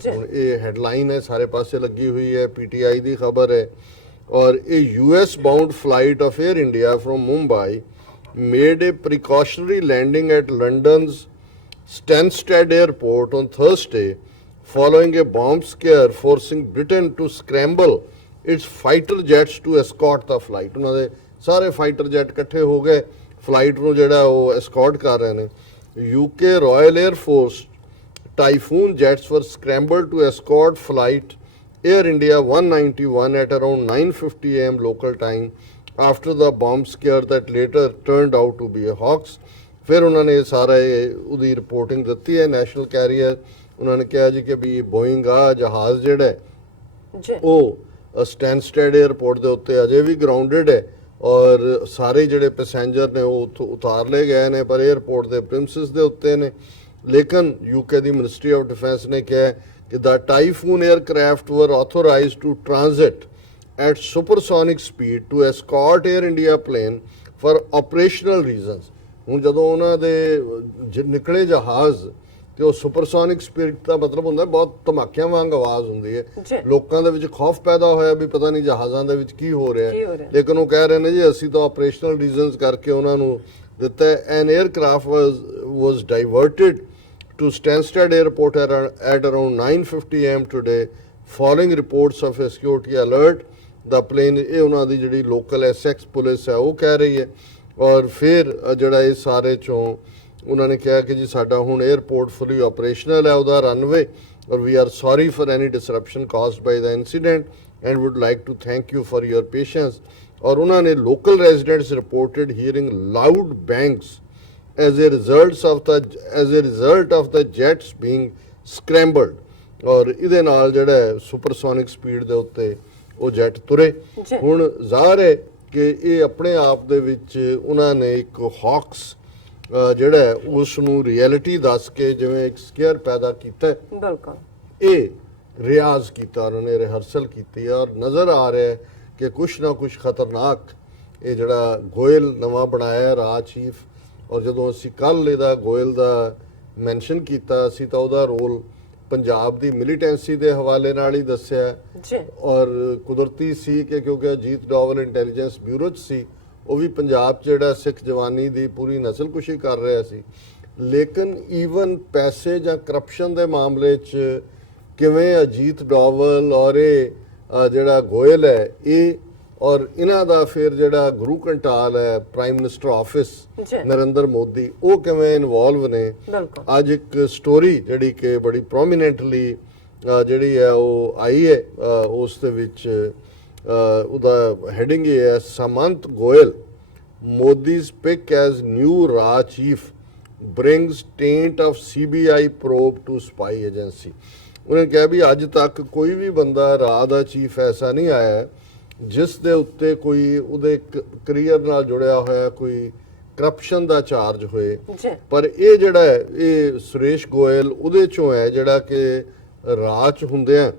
ਹੁਣ ਇਹ ਹੈਡਲਾਈਨ ਹੈ, ਸਾਰੇ ਪਾਸੇ ਲੱਗੀ ਹੋਈ ਹੈ, ਪੀਟੀਆਈ ਦੀ ਖਬਰ ਹੈ। ਔਰ ਇਹ US bound flight of air India from Mumbai made a precautionary landing at London's Stansted Airport on Thursday following a bomb scare forcing Britain to scramble its fighter jets to escort the flight। ਉਹਨਾਂ ਦੇ ਸਾਰੇ fighter jet ਇਕੱਠੇ ਹੋ ਗਏ flight ਨੂੰ ਜਿਹੜਾ ਉਹ ਐਸਕॉर्ट ਕਰ ਰਹੇ ਨੇ। UK Royal Air Force Typhoon jets were scrambled to escort flight Air India 191 at around 9:50 AM local time after the bomb scare that later turned out to be a hoax। ਫਿਰ ਉਹਨਾਂ ਨੇ ਸਾਰਾ ਉਹਦੀ ਰਿਪੋਰਟਿੰਗ ਦਿੱਤੀ ਹੈ national career. ਉਹਨਾਂ ਨੇ ਕਿਹਾ ਜੀ ਕਿ ਵੀ ਬੋਇੰਗ ਆ ਜਹਾਜ਼ ਜਿਹੜਾ ਉਹ ਸਟੈਨਸਟੈਡ 에ਅਰਪੋਰਟ ਦੇ ਉੱਤੇ ਅਜੇ ਵੀ ਗਰਾਊਂਡਡ ਹੈ ਔਰ ਸਾਰੇ ਜਿਹੜੇ ਪੈਸੇਂਜਰ ਨੇ ਉਹ ਉੱਥੋਂ ਉਤਾਰ ਲਏ ਗਏ ਨੇ ਪਰ 에ਅਰਪੋਰਟ ਦੇ ਪ੍ਰਿੰਸਿਸ ਦੇ ਉੱਤੇ ਨੇ। ਲੇਕਿਨ ਯੂਕੇ ਦੀ ਮਿਨਿਸਟਰੀ ਆਫ ਡਿਫੈਂਸ ਨੇ ਕਿਹਾ ਕਿ the Typhoon aircraft were authorised to transit at supersonic speed to escort Air India plane for operational reasons। ਹੁਣ ਜਦੋਂ ਉਹਨਾਂ ਦੇ ਨਿਕਲੇ ਜਹਾਜ਼ ਤੇ ਉਹ ਸੁਪਰਸੋਨਿਕ ਸਪੀਡ ਦਾ ਮਤਲਬ ਹੁੰਦਾ ਬਹੁਤ ਧਮਾਕਿਆਂ ਵਾਂਗ ਆਵਾਜ਼ ਹੁੰਦੀ ਹੈ, ਲੋਕਾਂ ਦੇ ਵਿੱਚ ਖੌਫ ਪੈਦਾ ਹੋਇਆ ਵੀ ਪਤਾ ਨਹੀਂ ਜਹਾਜ਼ਾਂ ਦੇ ਵਿੱਚ ਕੀ ਹੋ ਰਿਹਾ, ਲੇਕਿਨ ਉਹ ਕਹਿ ਰਹੇ ਨੇ ਜੀ ਅਸੀਂ ਤਾਂ ਆਪਰੇਸ਼ਨਲ ਰੀਜ਼ਨਸ ਕਰਕੇ ਉਹਨਾਂ ਨੂੰ ਦਿੱਤਾ। An aircraft was diverted to Stansted Airport at around 9:50 AM today following reports of a security alert। The plane ਇਹ ਉਹਨਾਂ ਦੀ ਜਿਹੜੀ ਲੋਕਲ ਐਸਐਕਸ ਪੁਲਿਸ ਹੈ ਉਹ ਕਹਿ ਰਹੀ ਹੈ। ਔਰ ਫਿਰ ਜਿਹੜਾ ਇਹ ਸਾਰੇ ਚੋਂ ਉਹਨਾਂ ਨੇ ਕਿਹਾ ਕਿ ਜੀ ਸਾਡਾ ਹੁਣ 에ਅਰਪੋਰਟ ਫੁੱਲੀ ਆਪਰੇਸ਼ਨਲ ਹੈ ਉਹਦਾ ਰਨਵੇ ਔਰ we are sorry for any disruption caused by the incident and would like to thank you for your patience. ਔਰ ਉਹਨਾਂ ਨੇ local residents reported hearing loud bangs as a result of the jets being scrambled। ਔਰ ਇਹਦੇ ਨਾਲ ਜਿਹੜਾ supersonic speed ਦੇ ਉੱਤੇ ਉਹ ਜੈਟ ਤੁਰੇ। ਹੁਣ ਜ਼ਾਹਰ ਹੈ ਕਿ ਇਹ ਆਪਣੇ ਆਪ ਦੇ ਵਿੱਚ ਉਹਨਾਂ ਨੇ ਇੱਕ ਹੌਕਸ ਜਿਹੜਾ ਉਸ ਨੂੰ ਰਿਐਲਿਟੀ ਦੱਸ ਕੇ ਜਿਵੇਂ ਇੱਕ ਸਕੇਅਰ ਪੈਦਾ ਕੀਤਾ। ਬਿਲਕੁਲ ਇਹ ਰਿਆਜ਼ ਕੀਤਾ, ਉਹਨਾਂ ਨੇ ਰਿਹਰਸਲ ਕੀਤੀ ਹੈ, ਔਰ ਨਜ਼ਰ ਆ ਰਿਹਾ ਹੈ ਕਿ ਕੁਛ ਨਾ ਕੁਛ ਖਤਰਨਾਕ ਇਹ ਜਿਹੜਾ ਗੋਇਲ ਨਵਾਂ ਬਣਾਇਆ ਰਾ ਚੀਫ, ਔਰ ਜਦੋਂ ਅਸੀਂ ਕੱਲ ਇਹਦਾ ਗੋਇਲ ਦਾ ਮੈਂਸ਼ਨ ਕੀਤਾ ਅਸੀਂ ਤਾਂ ਉਹਦਾ ਰੋਲ ਪੰਜਾਬ ਦੀ ਮਿਲੀਟੈਂਸੀ ਦੇ ਹਵਾਲੇ ਨਾਲ ਹੀ ਦੱਸਿਆ ਜੀ, ਔਰ ਕੁਦਰਤੀ ਸੀ ਕਿ ਕਿਉਂਕਿ ਅਜੀਤ ਡੋਵਲ ਇੰਟੈਲੀਜੈਂਸ ਬਿਊਰੋ 'ਚ ਸੀ, ਉਹ ਵੀ ਪੰਜਾਬ 'ਚ ਜਿਹੜਾ ਸਿੱਖ ਜਵਾਨੀ ਦੀ ਪੂਰੀ ਨਸਲਕੁਸ਼ੀ ਕਰ ਰਿਹਾ ਸੀ। ਲੇਕਿਨ ਈਵਨ ਪੈਸੇ ਜਾਂ ਕਰਪਸ਼ਨ ਦੇ ਮਾਮਲੇ 'ਚ ਕਿਵੇਂ ਅਜੀਤ ਡੋਵਲ ਔਰ ਇਹ ਜਿਹੜਾ ਗੋਇਲ ਹੈ ਇਹ ਔਰ ਇਹਨਾਂ ਦਾ ਫਿਰ ਜਿਹੜਾ ਗੁਰੂ ਕੰਟਾਲ ਹੈ prime minister office Narendra Modi, ਉਹ ਕਿਵੇਂ ਇਨਵੋਲਵ ਨੇ। ਅੱਜ ਇੱਕ ਸਟੋਰੀ ਜਿਹੜੀ ਕਿ ਬੜੀ ਪ੍ਰੋਮੀਨੈਂਟਲੀ ਜਿਹੜੀ ਹੈ ਉਹ ਆਈ ਹੈ, ਉਸ ਦੇ ਵਿੱਚ ਉਹਦਾ ਹੈਡਿੰਗ ਇਹ ਹੈ, Samant Goel Modi's pick as new ਰਾ chief brings taint of CBI probe to spy agency। ਉਹਨੇ ਕਿਹਾ ਵੀ ਅੱਜ ਤੱਕ ਕੋਈ ਵੀ ਬੰਦਾ ਰਾਹ ਦਾ ਚੀਫ ਐਸਾ ਨਹੀਂ ਆਇਆ ਜਿਸ ਦੇ ਉੱਤੇ ਕੋਈ ਉਹਦੇ ਕਰੀਅਰ ਨਾਲ ਜੁੜਿਆ ਹੋਇਆ ਕੋਈ ਕਰਪਸ਼ਨ ਦਾ ਚਾਰਜ ਹੋਏ, ਪਰ ਇਹ ਜਿਹੜਾ ਹੈ ਇਹ ਸੁਰੇਸ਼ ਗੋਇਲ ਉਹਦੇ ਚੋਂ ਹੈ ਜਿਹੜਾ ਕਿ ਰਾਹ 'ਚ ਹੁੰਦਿਆਂ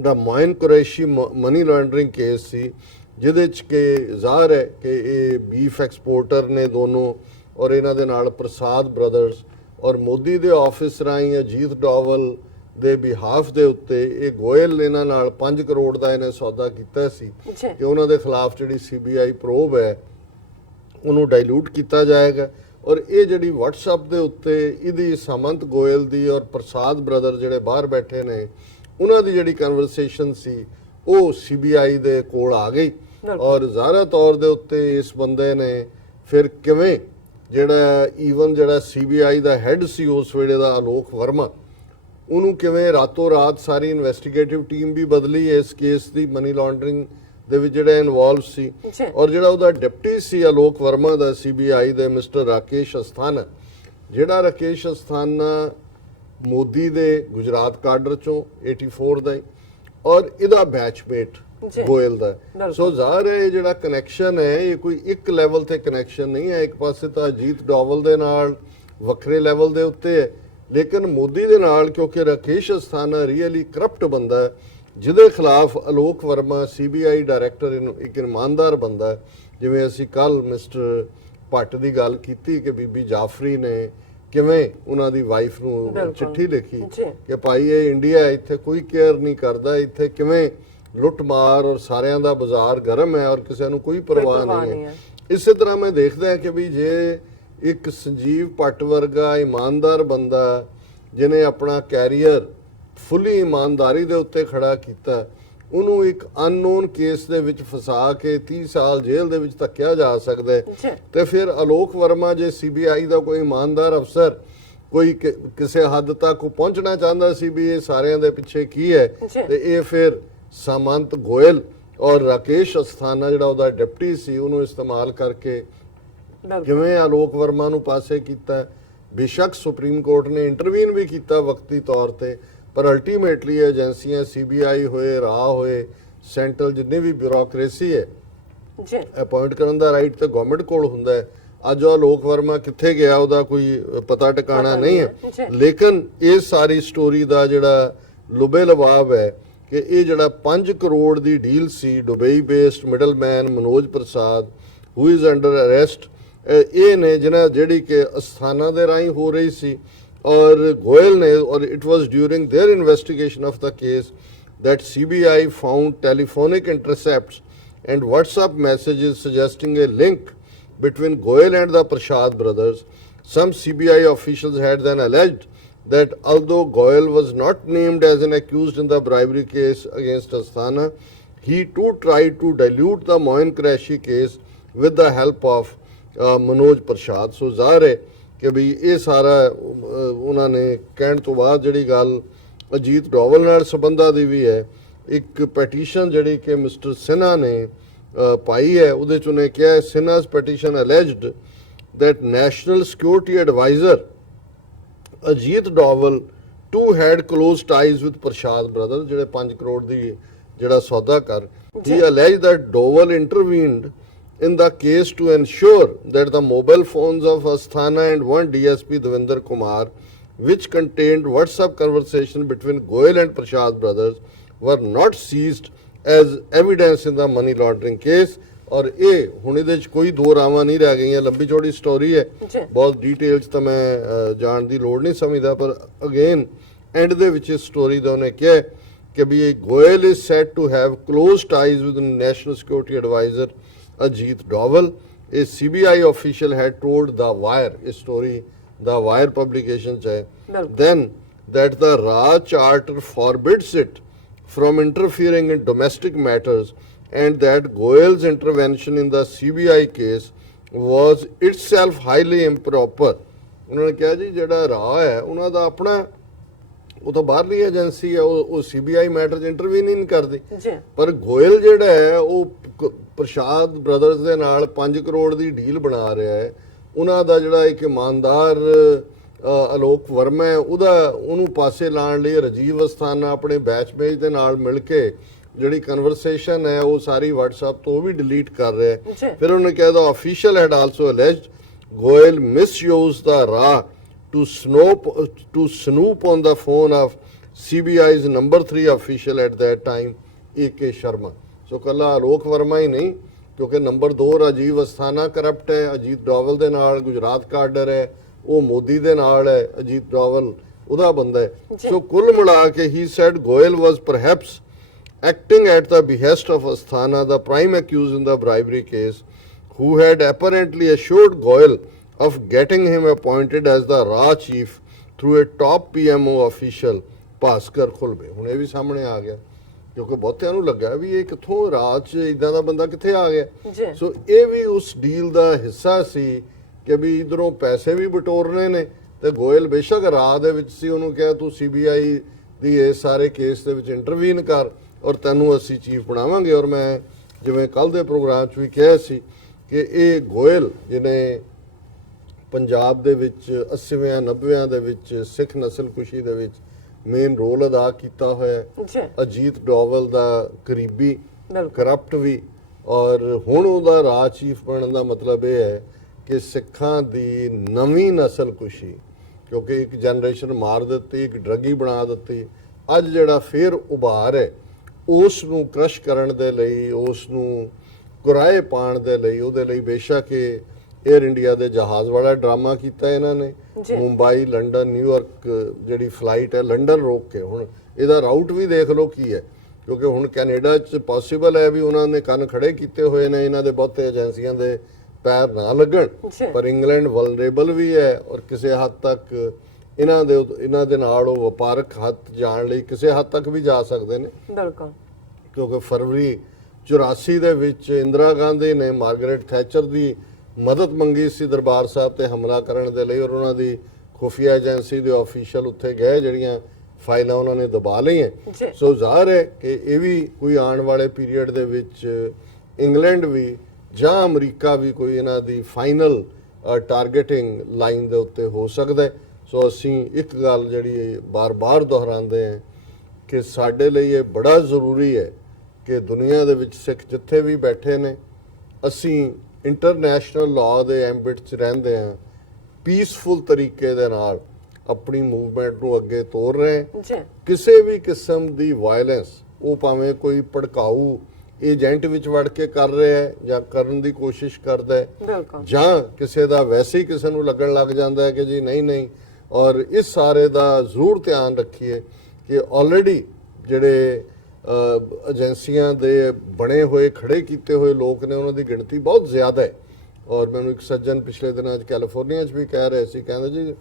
ਦਾ Moeen Qureshi money laundering case ਸੀ, ਜਿਹਦੇ 'ਚ ਕਿ ਜ਼ਾਹਰ ਹੈ ਕਿ ਇਹ ਬੀਫ ਐਕਸਪੋਰਟਰ ਨੇ ਦੋਨੋਂ, ਔਰ ਇਹਨਾਂ ਦੇ ਨਾਲ ਪ੍ਰਸਾਦ ਬ੍ਰਦਰਸ ਔਰ ਮੋਦੀ ਦੇ ਆਫਿਸ ਰਾਹੀਂ ਅਜੀਤ ਡੋਵਲ ਦੇ ਬਿਹਾਫ ਦੇ ਉੱਤੇ ਇਹ ਗੋਇਲ ਇਹਨਾਂ ਨਾਲ 5 ਕਰੋੜ ਦਾ ਇਹਨੇ ਸੌਦਾ ਕੀਤਾ ਸੀ ਕਿ ਉਹਨਾਂ ਦੇ ਖਿਲਾਫ ਜਿਹੜੀ CBI ਪ੍ਰੋਬ ਹੈ ਉਹਨੂੰ ਡਾਇਲੂਟ ਕੀਤਾ ਜਾਏਗਾ। ਔਰ ਇਹ ਜਿਹੜੀ WhatsApp ਦੇ ਉੱਤੇ ਇਹਦੀ ਸਮੰਤ ਗੋਇਲ ਦੀ ਔਰ ਪ੍ਰਸਾਦ ਬ੍ਰਦਰ ਜਿਹੜੇ ਬਾਹਰ ਬੈਠੇ ਨੇ ਉਹਨਾਂ ਦੀ ਜਿਹੜੀ ਕਨਵਰਸੇਸ਼ਨ ਸੀ ਉਹ CBI ਦੇ ਕੋਲ ਆ ਗਈ, ਔਰ ਜ਼ਾਹਰਾ ਤੌਰ ਦੇ ਉੱਤੇ ਇਸ ਬੰਦੇ ਨੇ ਫਿਰ ਕਿਵੇਂ ਜਿਹੜਾ ਈਵਨ ਜਿਹੜਾ CBI ਦਾ ਹੈੱਡ ਸੀ ਉਸ ਵੇਲੇ ਦਾ ਆਲੋਕ ਵਰਮਾ, ਉਹਨੂੰ ਕਿਵੇਂ ਰਾਤੋਂ ਰਾਤ ਸਾਰੀ ਇਨਵੈਸਟੀਗੇਟਿਵ ਟੀਮ ਵੀ ਬਦਲੀ ਇਸ ਕੇਸ ਦੀ ਮਨੀ ਲਾਂਡਰਿੰਗ ਦੇ ਵਿੱਚ ਜਿਹੜਾ ਇਨਵੋਲਵ ਸੀ, ਔਰ ਜਿਹੜਾ ਉਹਦਾ ਡਿਪਟੀ ਸੀ ਆਲੋਕ ਵਰਮਾ ਦਾ CBI ਦੇ ਮਿਸਟਰ ਰਾਕੇਸ਼ ਅਸਥਾਨਾ, ਜਿਹੜਾ ਰਾਕੇਸ਼ ਅਸਥਾਨਾ ਮੋਦੀ ਦੇ ਗੁਜਰਾਤ ਕਾਡਰ ਚੋਂ 84 ਦਾ ਔਰ ਇਹਦਾ ਬੈਚਮੇਟ ਗੋਇਲ ਦਾ। ਸੋ ਜ਼ਾਹਰ ਹੈ ਇਹ ਜਿਹੜਾ ਕਨੈਕਸ਼ਨ ਹੈ ਇਹ ਕੋਈ ਇੱਕ ਲੈਵਲ ਤੇ ਕਨੈਕਸ਼ਨ ਨਹੀਂ ਹੈ, ਇੱਕ ਪਾਸੇ ਤਾਂ ਅਜੀਤ ਡੋਵਲ ਦੇ ਨਾਲ ਵੱਖਰੇ ਲੈਵਲ ਦੇ ਉੱਤੇ ਹੈ, ਲੇਕਿਨ ਮੋਦੀ ਦੇ ਨਾਲ ਕਿਉਂਕਿ ਰਾਕੇਸ਼ ਅਸਥਾਨਾ ਰੀਅਲੀ ਕਰਪਟ ਬੰਦਾ ਹੈ ਜਿਹਦੇ ਖਿਲਾਫ ਆਲੋਕ ਵਰਮਾ CBI ਡਾਇਰੈਕਟਰ ਇੱਕ ਇਮਾਨਦਾਰ ਬੰਦਾ ਹੈ। ਜਿਵੇਂ ਅਸੀਂ ਕੱਲ ਮਿਸਟਰ ਭੱਟ ਦੀ ਗੱਲ ਕੀਤੀ ਕਿ ਬੀਬੀ ਜਾਫਰੀ ਨੇ ਕਿਵੇਂ ਉਹਨਾਂ ਦੀ ਵਾਈਫ ਨੂੰ ਚਿੱਠੀ ਲਿਖੀ ਕਿ ਭਾਈ ਇਹ ਇੰਡੀਆ ਇੱਥੇ ਕੋਈ ਕੇਅਰ ਨਹੀਂ ਕਰਦਾ, ਇੱਥੇ ਕਿਵੇਂ ਲੁੱਟ ਮਾਰ ਔਰ ਸਾਰਿਆਂ ਦਾ ਬਾਜ਼ਾਰ ਗਰਮ ਹੈ ਔਰ ਕਿਸੇ ਨੂੰ ਕੋਈ ਪਰਵਾਹ ਨਹੀਂ ਹੈ। ਇਸੇ ਤਰ੍ਹਾਂ ਮੈਂ ਦੇਖਦਾ ਹਾਂ ਕਿ ਵੀ ਜੇ ਇੱਕ ਸੰਜੀਵ ਭੱਟ ਵਰਗਾ ਇਮਾਨਦਾਰ ਬੰਦਾ ਜਿਹਨੇ ਆਪਣਾ ਕੈਰੀਅਰ ਫੁੱਲੀ ਇਮਾਨਦਾਰੀ ਦੇ ਉੱਤੇ ਖੜਾ ਕੀਤਾ, ਉਹਨੂੰ ਇੱਕ ਅਨਨੋਨ ਕੇਸ ਦੇ ਵਿੱਚ ਫਸਾ ਕੇ 30 ਸਾਲ ਜੇਲ੍ਹ ਦੇ ਵਿੱਚ ਧੱਕਿਆ ਜਾ ਸਕਦਾ ਹੈ, ਤੇ ਫਿਰ ਆਲੋਕ ਵਰਮਾ ਜੇ CBI ਦਾ ਕੋਈ ਇਮਾਨਦਾਰ ਅਫਸਰ ਕੋਈ ਕਿਸੇ ਹੱਦ ਤੱਕ ਪਹੁੰਚਣਾ ਚਾਹੁੰਦਾ ਸੀ ਵੀ ਇਹ ਸਾਰਿਆਂ ਦੇ ਪਿੱਛੇ ਕੀ ਹੈ, ਤੇ ਇਹ ਫਿਰ ਸਮੰਤ ਗੋਇਲ ਔਰ ਰਾਕੇਸ਼ ਅਸਥਾਨਾ ਜਿਹੜਾ ਉਹਦਾ ਡਿਪਟੀ ਸੀ ਉਹਨੂੰ ਇਸਤੇਮਾਲ ਕਰਕੇ ਕਿਵੇਂ ਆਲੋਕ ਵਰਮਾ ਨੂੰ ਪਾਸੇ ਕੀਤਾ। ਬੇਸ਼ੱਕ ਸੁਪਰੀਮ ਕੋਰਟ ਨੇ ਇੰਟਰਵੀਨ ਵੀ ਕੀਤਾ ਵਕਤੀ ਤੌਰ ਤੇ, ਪਰ ਅਲਟੀਮੇਟਲੀ ਏਜੰਸੀਆਂ CBI ਹੋਏ ਰਾਹ ਹੋਏ ਸੈਂਟਰਲ ਜਿੰਨੀ ਵੀ ਬਿਊਰੋਕ੍ਰੇਸੀ ਹੈ ਅਪਾਇੰਟ ਕਰਨ ਦਾ ਰਾਈਟ ਤੇ ਗਵਰਨਮੈਂਟ ਕੋਲ ਹੁੰਦਾ ਹੈ। ਅੱਜ ਉਹ ਆਲੋਕ ਵਰਮਾ ਕਿੱਥੇ ਗਿਆ ਉਹਦਾ ਕੋਈ ਪਤਾ ਟਿਕਾਣਾ ਨਹੀਂ ਹੈ, ਲੇਕਿਨ ਇਹ ਸਾਰੀ ਸਟੋਰੀ ਦਾ ਜਿਹੜਾ ਲੁਬੇ ਲਵਾਬ ਹੈ ਕਿ ਇਹ ਜਿਹੜਾ 5 ਕਰੋੜ ਦੀ deal C Dubai based middleman Manoj Prasad who is under arrest, ਇਹ ਨੇ ਜਿਹਨਾਂ ਜਿਹੜੀ ਕਿ ਅਸਥਾਨਾ ਦੇ ਰਾਹੀਂ ਹੋ ਰਹੀ ਸੀ ਔਰ ਗੋਇਲ ਨੇ, ਔਰ it was during their investigation of the case that CBI found telephonic intercepts and WhatsApp messages suggesting a link between Goyal and the Prasad brothers. Some CBI officials had then alleged that although Goyal was not named as an accused in the bribery case against Asthana, he too tried to dilute the Moin Qureshi case with the help of Manoj Prasad. So ਜ਼ਾਹਰ ਹੈ ਕਿ ਵੀ ਇਹ ਸਾਰਾ ਉਹਨਾਂ ਨੇ ਕਹਿਣ ਤੋਂ ਬਾਅਦ ਜਿਹੜੀ ਗੱਲ ਅਜੀਤ ਡੋਵਲ ਨਾਲ ਸੰਬੰਧਾਂ ਦੀ ਵੀ ਹੈ, ਇੱਕ ਪੈਟੀਸ਼ਨ ਜਿਹੜੀ ਕਿ ਮਿਸਟਰ ਸਿਨਹਾ ਨੇ ਪਾਈ ਹੈ ਉਹਦੇ 'ਚ ਉਹਨੇ ਕਿਹਾ ਸਿਨਹਾ's petition alleged that national security advisor Ajit Doval too had close ties with Prasad brother ਜਿਹੜੇ 5 ਕਰੋੜ ਦੀ ਜਿਹੜਾ ਸੌਦਾ ਕਰ। He alleged that Doval intervened in the case to ensure that the mobile phones of Asthana and one DSP Devinder Kumar which contained WhatsApp conversation between Goyal and Prashad brothers were not seized as evidence in the money laundering case। ਔਰ ਇਹ ਹੁਣ ਇਹਦੇ 'ਚ ਕੋਈ ਦੋ ਰਾਵਾਂ ਨਹੀਂ ਰਹਿ ਗਈਆਂ, ਲੰਬੀ ਚੌੜੀ ਸਟੋਰੀ ਹੈ, ਬਹੁਤ ਡਿਟੇਲ 'ਚ ਤਾਂ ਮੈਂ ਜਾਣ ਦੀ ਲੋੜ ਨਹੀਂ ਸਮਝਦਾ, ਪਰ ਅਗੇਨ ਐਂਡ ਦੇ ਵਿੱਚ ਇਸ ਸਟੋਰੀ ਦਾ ਉਹਨੇ ਕਿਹਾ ਕਿ ਵੀ ਇਹ Goel is said to have close ties with national security adviser Ajit Doval. ਇਹ CBI official had told The Wire, ਇਸ ਸਟੋਰੀ The Wire publication 'ਚ ਹੈ, then that the Raj Charter forbids it from interfering in domestic matters and that Goyal's intervention in the CBI case was itself highly improper। ਉਹਨਾਂ ਨੇ ਕਿਹਾ ਜੀ ਜਿਹੜਾ ਰਾਹ ਹੈ ਉਹਨਾਂ ਦਾ ਆਪਣਾ, ਉਹ ਤਾਂ ਬਾਹਰਲੀ ਏਜੰਸੀ ਹੈ, ਉਹ CBI ਮੈਟਰ 'ਚ ਇੰਟਰਵੀਨ ਨਹੀਂ ਕਰਦੀ, ਪਰ ਗੋਇਲ ਜਿਹੜਾ ਹੈ ਉਹ ਪ੍ਰਸ਼ਾਦ ਬ੍ਰਦਰਸ ਦੇ ਨਾਲ 5 ਕਰੋੜ ਦੀ ਡੀਲ ਬਣਾ ਰਿਹਾ ਹੈ। ਉਹਨਾਂ ਦਾ ਜਿਹੜਾ ਇੱਕ ਇਮਾਨਦਾਰ ਅਲੋਕ ਵਰਮਾ ਹੈ, ਉਹਨੂੰ ਪਾਸੇ ਲਾਉਣ ਲਈ ਰਾਜੀਵ ਅਸਥਾਨਾ ਆਪਣੇ ਬੈਚਮੇਟ ਦੇ ਨਾਲ ਮਿਲ ਕੇ ਜਿਹੜੀ ਕਨਵਰਸੇਸ਼ਨ ਹੈ ਉਹ ਸਾਰੀ WhatsApp ਤੋਂ ਵੀ ਡਿਲੀਟ ਕਰ ਰਿਹਾ ਹੈ। ਫਿਰ ਉਹਨੇ ਕਿਹਾ the official had also alleged Goel misuse the ਰਾਹ to snoop on the phone of CBI's number 3 official at that time, A.K. Sharma। ਸੋ ਕੱਲਾ ਆਲੋਕ ਵਰਮਾ ਹੀ ਨਹੀਂ, ਕਿਉਂਕਿ ਨੰਬਰ 2 ਰਾਜੀਵ ਅਸਥਾਨਾ ਕਰਪਟ ਹੈ, ਅਜੀਤ ਡੋਵਲ ਦੇ ਨਾਲ ਗੁਜਰਾਤ ਕਾਡਰ ਹੈ, ਉਹ ਮੋਦੀ ਦੇ ਨਾਲ ਹੈ, ਅਜੀਤ ਡੋਵਲ ਉਹਦਾ ਬੰਦਾ ਹੈ। ਸੋ ਕੁੱਲ ਮਿਲਾ ਕੇ he said Goyal was perhaps acting at the behest of Asthana, the prime accused in the bribery case, who had apparently assured Goyal of getting him appointed as the Ra chief through a top PMO official, Bhaskar Khulbe। ਹੁਣ ਇਹ ਵੀ ਸਾਹਮਣੇ ਆ ਗਿਆ, ਕਿਉਂਕਿ ਬਹੁਤਿਆਂ ਨੂੰ ਲੱਗਾ ਵੀ ਇਹ ਕਿੱਥੋਂ ਰਾਜ 'ਚ ਇਦਾਂ ਦਾ ਬੰਦਾ ਕਿੱਥੇ ਆ ਗਿਆ। ਸੋ ਇਹ ਵੀ ਉਸ ਡੀਲ ਦਾ ਹਿੱਸਾ ਸੀ ਕਿ ਵੀ ਇਧਰੋਂ ਪੈਸੇ ਵੀ ਬਟੋਰਨੇ ਨੇ, ਤੇ ਗੋਇਲ ਬੇਸ਼ੱਕ ਰਾਹ ਦੇ ਵਿੱਚ ਸੀ, ਉਹਨੂੰ ਕਿਹਾ ਤੂੰ CBI ਦੀ ਇਸ ਸਾਰੇ ਕੇਸ ਦੇ ਵਿੱਚ ਇੰਟਰਵੀਨ ਕਰ ਔਰ ਤੈਨੂੰ ਅਸੀਂ ਚੀਫ ਬਣਾਵਾਂਗੇ। ਔਰ ਮੈਂ ਜਿਵੇਂ ਕੱਲ ਦੇ ਪ੍ਰੋਗਰਾਮ 'ਚ ਵੀ ਕਿਹਾ ਸੀ ਕਿ ਇਹ ਗੋਇਲ ਜਿਹਨੇ ਪੰਜਾਬ ਦੇ ਵਿੱਚ 80ਵਿਆਂ 90ਵਿਆਂ ਦੇ ਵਿੱਚ ਸਿੱਖ ਨਸਲਕੁਸ਼ੀ ਦੇ ਵਿੱਚ ਮੇਨ ਰੋਲ ਅਦਾ ਕੀਤਾ ਹੋਇਆ, ਅਜੀਤ ਡੋਵਲ ਦਾ ਕਰੀਬੀ, ਕਰਪਟ ਵੀ, ਔਰ ਹੁਣ ਉਹਦਾ ਰਾਜ ਚੀਫ ਬਣਨ ਦਾ ਮਤਲਬ ਇਹ ਹੈ ਕਿ ਸਿੱਖਾਂ ਦੀ ਨਵੀਂ ਨਸਲਕੁਸ਼ੀ, ਕਿਉਂਕਿ ਇੱਕ ਜਨਰੇਸ਼ਨ ਮਾਰ ਦਿੱਤੀ, ਇੱਕ ਡਰੱਗੀ ਬਣਾ ਦਿੱਤੀ, ਅੱਜ ਜਿਹੜਾ ਫੇਰ ਉਭਾਰ ਹੈ ਉਸ ਨੂੰ ਕ੍ਰਸ਼ ਕਰਨ ਦੇ ਲਈ, ਉਸ ਨੂੰ ਕੁਰਾਏ ਪਾਉਣ ਦੇ ਲਈ, ਉਹਦੇ ਲਈ ਬੇਸ਼ੱਕ ਏਅਰ ਇੰਡੀਆ ਦੇ ਜਹਾਜ਼ ਵਾਲਾ ਡਰਾਮਾ ਕੀਤਾ ਇਹਨਾਂ ਨੇ। ਮੁੰਬਈ, ਲੰਡਨ, ਨਿਊਯਾਰਕ ਜਿਹੜੀ ਫਲਾਈਟ ਹੈ ਲੰਡਨ ਰੋਕ ਕੇ, ਹੁਣ ਇਹਦਾ ਰਾਊਟ ਵੀ ਦੇਖ ਲਓ ਕੀ ਹੈ, ਕਿਉਂਕਿ ਹੁਣ ਕੈਨੇਡਾ 'ਚ ਪੋਸੀਬਲ ਹੈ ਵੀ ਉਹਨਾਂ ਨੇ ਕੰਨ ਖੜੇ ਕੀਤੇ ਹੋਏ ਨੇ, ਇਹਨਾਂ ਦੇ ਬਹੁਤੇ ਏਜੰਸੀਆਂ ਦੇ ਪੈਰ ਨਾ ਲੱਗਣ, ਪਰ ਇੰਗਲੈਂਡ ਵਲਨਰੇਬਲ ਵੀ ਹੈ ਔਰ ਕਿਸੇ ਹੱਦ ਤੱਕ ਇਹਨਾਂ ਦੇ ਨਾਲ ਉਹ ਵਪਾਰਕ ਹੱਥ ਜਾਣ ਲਈ ਕਿਸੇ ਹੱਦ ਤੱਕ ਵੀ ਜਾ ਸਕਦੇ ਨੇ। ਬਿਲਕੁਲ, ਕਿਉਂਕਿ ਫਰਵਰੀ 84 ਦੇ ਵਿੱਚ ਇੰਦਰਾ ਗਾਂਧੀ ਨੇ ਮਾਰਗਰੇਟ ਥੈਚਰ ਦੀ ਮਦਦ ਮੰਗੀ ਸੀ ਦਰਬਾਰ ਸਾਹਿਬ ਤੇ ਹਮਲਾ ਕਰਨ ਦੇ ਲਈ, ਔਰ ਉਹਨਾਂ ਦੀ ਖੁਫੀਆ ਏਜੰਸੀ ਦੇ ਆਫੀਸ਼ੀਅਲ ਉੱਥੇ ਗਏ, ਜਿਹੜੀਆਂ ਫਾਈਲਾਂ ਉਹਨਾਂ ਨੇ ਦਬਾ ਲਈਆਂ। ਸੋ ਜ਼ਾਹਰ ਹੈ ਕਿ ਇਹ ਵੀ ਕੋਈ ਆਉਣ ਵਾਲੇ ਪੀਰੀਅਡ ਦੇ ਵਿੱਚ ਇੰਗਲੈਂਡ ਵੀ ਜਾਂ ਅਮਰੀਕਾ ਵੀ ਕੋਈ ਇਹਨਾਂ ਦੀ ਫਾਈਨਲ ਟਾਰਗੇਟਿੰਗ ਲਾਈਨ ਦੇ ਉੱਤੇ ਹੋ ਸਕਦਾ। ਸੋ ਅਸੀਂ ਇੱਕ ਗੱਲ ਜਿਹੜੀ ਬਾਰ-ਬਾਰ ਦੁਹਰਾਉਂਦੇ ਹਾਂ ਕਿ ਸਾਡੇ ਲਈ ਇਹ ਬੜਾ ਜ਼ਰੂਰੀ ਹੈ ਕਿ ਦੁਨੀਆ ਦੇ ਵਿੱਚ ਸਿੱਖ ਜਿੱਥੇ ਵੀ ਬੈਠੇ ਨੇ, ਅਸੀਂ ਇੰਟਰਨੈਸ਼ਨਲ ਲਾਅ ਦੇ ਐਂਬਿਟ 'ਚ ਰਹਿੰਦੇ ਹਾਂ, ਪੀਸਫੁਲ ਤਰੀਕੇ ਦੇ ਨਾਲ ਆਪਣੀ ਮੂਵਮੈਂਟ ਨੂੰ ਅੱਗੇ ਤੋਰ ਰਹੇ। ਕਿਸੇ ਵੀ ਕਿਸਮ ਦੀ ਵਾਇਲੈਂਸ, ਉਹ ਭਾਵੇਂ ਕੋਈ ਭੜਕਾਊ ਏਜੰਟ ਵਿੱਚ ਵੜ ਕੇ ਕਰ ਰਿਹਾ ਹੈ ਜਾਂ ਕਰਨ ਦੀ ਕੋਸ਼ਿਸ਼ ਕਰਦਾ ਹੈ, ਜਾਂ ਕਿਸੇ ਦਾ ਵੈਸੇ ਹੀ ਕਿਸੇ ਨੂੰ ਲੱਗਣ ਲੱਗ ਜਾਂਦਾ ਹੈ ਕਿ ਜੀ ਨਹੀਂ। ਔਰ ਇਸ ਸਾਰੇ ਦਾ ਜ਼ਰੂਰ ਧਿਆਨ ਰੱਖੀਏ ਕਿ ਆਲਰੇਡੀ ਜਿਹੜੇ ਏਜੰਸੀਆਂ ਦੇ ਬਣੇ ਹੋਏ ਖੜੇ ਕੀਤੇ ਹੋਏ ਲੋਕ ਨੇ, ਉਹਨਾਂ ਦੀ ਗਿਣਤੀ ਬਹੁਤ ਜ਼ਿਆਦਾ ਹੈ। ਔਰ ਮੈਨੂੰ ਇੱਕ ਸੱਜਣ ਪਿਛਲੇ ਦਿਨਾਂ 'ਚ ਕੈਲੀਫੋਰਨੀਆ 'ਚ ਵੀ ਕਹਿ ਰਹੇ ਸੀ, ਕਹਿੰਦੇ ਜੀ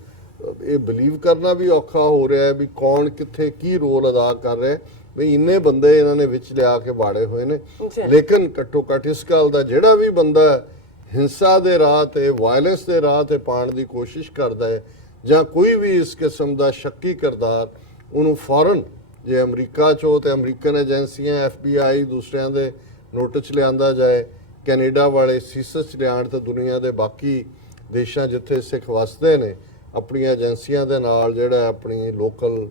ਇਹ ਬਿਲੀਵ ਕਰਨਾ ਵੀ ਔਖਾ ਹੋ ਰਿਹਾ ਹੈ ਵੀ ਕੌਣ ਕਿੱਥੇ ਕੀ ਰੋਲ ਅਦਾ ਕਰ ਰਿਹਾ, ਵੀ ਇੰਨੇ ਬੰਦੇ ਇਹਨਾਂ ਨੇ ਵਿੱਚ ਲਿਆ ਕੇ ਬਾੜੇ ਹੋਏ ਨੇ। ਲੇਕਿਨ ਘੱਟੋ ਘੱਟ ਇਸ ਗੱਲ ਦਾ ਜਿਹੜਾ ਵੀ ਬੰਦਾ ਹਿੰਸਾ ਦੇ ਰਾਹ ਤੇ, ਵਾਇਲੈਂਸ ਦੇ ਰਾਹ ਤੇ ਪਾਉਣ ਦੀ ਕੋਸ਼ਿਸ਼ ਕਰਦਾ ਹੈ, ਜਾਂ ਕੋਈ ਵੀ ਇਸ ਕਿਸਮ ਦਾ ਸ਼ੱਕੀ ਕਿਰਦਾਰ, ਉਹਨੂੰ ਫੌਰਨ ਜੇ ਅਮਰੀਕਾ 'ਚੋਂ ਤੇ ਅਮਰੀਕਨ ਏਜੰਸੀਆਂ, FBI ਦੂਸਰਿਆਂ ਦੇ ਨੋਟਿਸ ਲਿਆਂਦਾ ਜਾਏ, ਕੈਨੇਡਾ ਵਾਲੇ ਸੀਸਸ 'ਚ ਲਿਆਉਣ, ਤੇ ਦੁਨੀਆ ਦੇ ਬਾਕੀ ਦੇਸ਼ਾਂ ਜਿੱਥੇ ਸਿੱਖ ਵਸਦੇ ਨੇ ਆਪਣੀਆਂ ਏਜੰਸੀਆਂ ਦੇ ਨਾਲ ਜਿਹੜਾ ਆਪਣੀ ਲੋਕਲ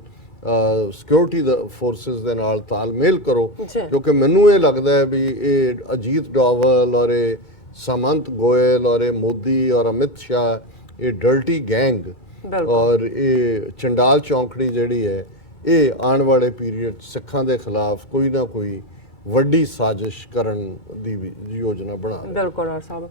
ਸਿਕਿਉਰਿਟੀ ਫੋਰਸਿਸ ਦੇ ਨਾਲ ਤਾਲਮੇਲ ਕਰੋ। ਕਿਉਂਕਿ ਮੈਨੂੰ ਇਹ ਲੱਗਦਾ ਹੈ ਵੀ ਇਹ ਅਜੀਤ ਡੋਵਲ ਔਰ ਇਹ ਸਮੰਤ ਗੋਇਲ ਔਰ ਇਹ ਮੋਦੀ ਔਰ ਅਮਿਤ ਸ਼ਾਹ, ਇਹ ਡਰਟੀ ਗੈਂਗ ਬਿਲਕੁਲ। ਔਰ ਇਹ ਚੰਡਾਲ ਚੌਂਕੜੀ ਜਿਹੜੀ ਹੈ ਇਹ ਆਉਣ ਵਾਲੇ ਪੀਰੀਅਡ ਸਿੱਖਾਂ ਦੇ ਖਿਲਾਫ ਕੋਈ ਨਾ ਕੋਈ ਵੱਡੀ ਸਾਜ਼ਿਸ਼ ਕਰਨ ਦੀ ਵੀ ਯੋਜਨਾ ਬਣਾ ਰਹੀ ਹੈ। ਬਿਲਕੁਲ ਔਰ ਸਾਹਿਬ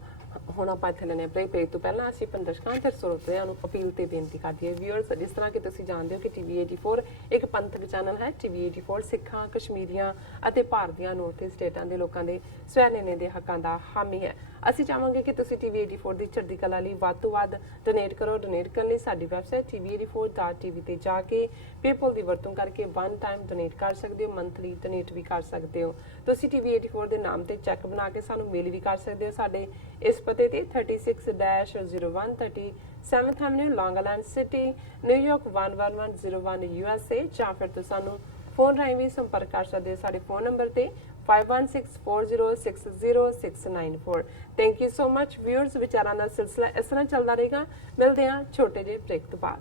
ਹੁਣ ਆਪਾਂ ਇੱਥੇ ਲੈਣੇ ਬ੍ਰੇਕ ਤੋਂ ਪਹਿਲਾਂ ਅਸੀਂ ਦਰਸ਼ਕਾਂ ਤੇ ਸਰੋਤਿਆਂ ਨੂੰ ਅਪੀਲ ਤੇ ਬੇਨਤੀ ਕਰਦੀ ਹੈ ਵਿਊਅਰਸ, ਜਿਸ ਤਰ੍ਹਾਂ ਕਿ ਤੁਸੀਂ ਜਾਣਦੇ ਹੋ ਕਿ ਟੀਵੀ 84 ਇੱਕ ਪੰਥਕ ਚੈਨਲ ਹੈ। ਟੀਵੀ 84 ਸਿੱਖਾਂ, ਕਸ਼ਮੀਰੀਆਂ ਅਤੇ ਭਾਰਤੀਆਂ ਨੌਰਥ ਸਟੇਟਾਂ ਦੇ ਲੋਕਾਂ ਦੇ ਸਵੈ-ਨਿਰਣੇ ਦੇ ਹੱਕਾਂ ਦਾ ਹਾਮੀ ਹੈ। ਅਸੀਂ ਚਾਹਾਂਗੇ ਕਿ ਤੁਸੀਂ ਟੀਵੀ 84 ਦੀ ਚੜ੍ਹਦੀ ਕਲਾ ਲਈ ਵੱਧ ਤੋਂ ਵੱਧ ਡੋਨੇਟ ਕਰੋ। ਡੋਨੇਟ ਕਰਨ ਲਈ ਸਾਡੀ ਵੈਬਸਾਈਟ tv84.tv ਤੇ ਜਾ ਕੇ ਪੇਪਲ ਦੀ ਵਰਤੋਂ ਕਰਕੇ ਵਨ ਟਾਈਮ ਡੋਨੇਟ ਕਰ ਸਕਦੇ ਹੋ, ਮੰਥਲੀ ਡੋਨੇਟ ਵੀ ਕਰ ਸਕਦੇ ਹੋ। ਤੁਸੀਂ ਟੀਵੀ 84 ਦੇ ਨਾਮ ਤੇ ਚੈੱਕ ਬਣਾ ਕੇ ਸਾਨੂੰ ਮੇਲ ਵੀ ਕਰ ਸਕਦੇ ਹੋ ਸਾਡੇ ਇਸ ਪਤੇ ਤੇ 36-0130 7th Avenue, Long Island City, New York 11101 USA, ਜਾਂ ਫਿਰ ਤੁਸੀਂ ਸਾਨੂੰ ਫੋਨ ਰਾਹੀਂ ਵੀ ਸੰਪਰਕ ਕਰ ਸਕਦੇ ਹੋ ਸਾਡੇ ਫੋਨ ਨੰਬਰ ਤੇ 5164060694। Thank you so much viewers. ਵਿਚਾਰਾਂ ਦਾ ਸਿਲਸਿਲਾ ਇਸ ਤਰ੍ਹਾਂ ਚੱਲਦਾ ਰਹੇਗਾ। ਮਿਲਦੇ ਹਾਂ ਛੋਟੇ ਜਿਹੇ ਬ੍ਰੇਕ ਤੋਂ ਬਾਅਦ।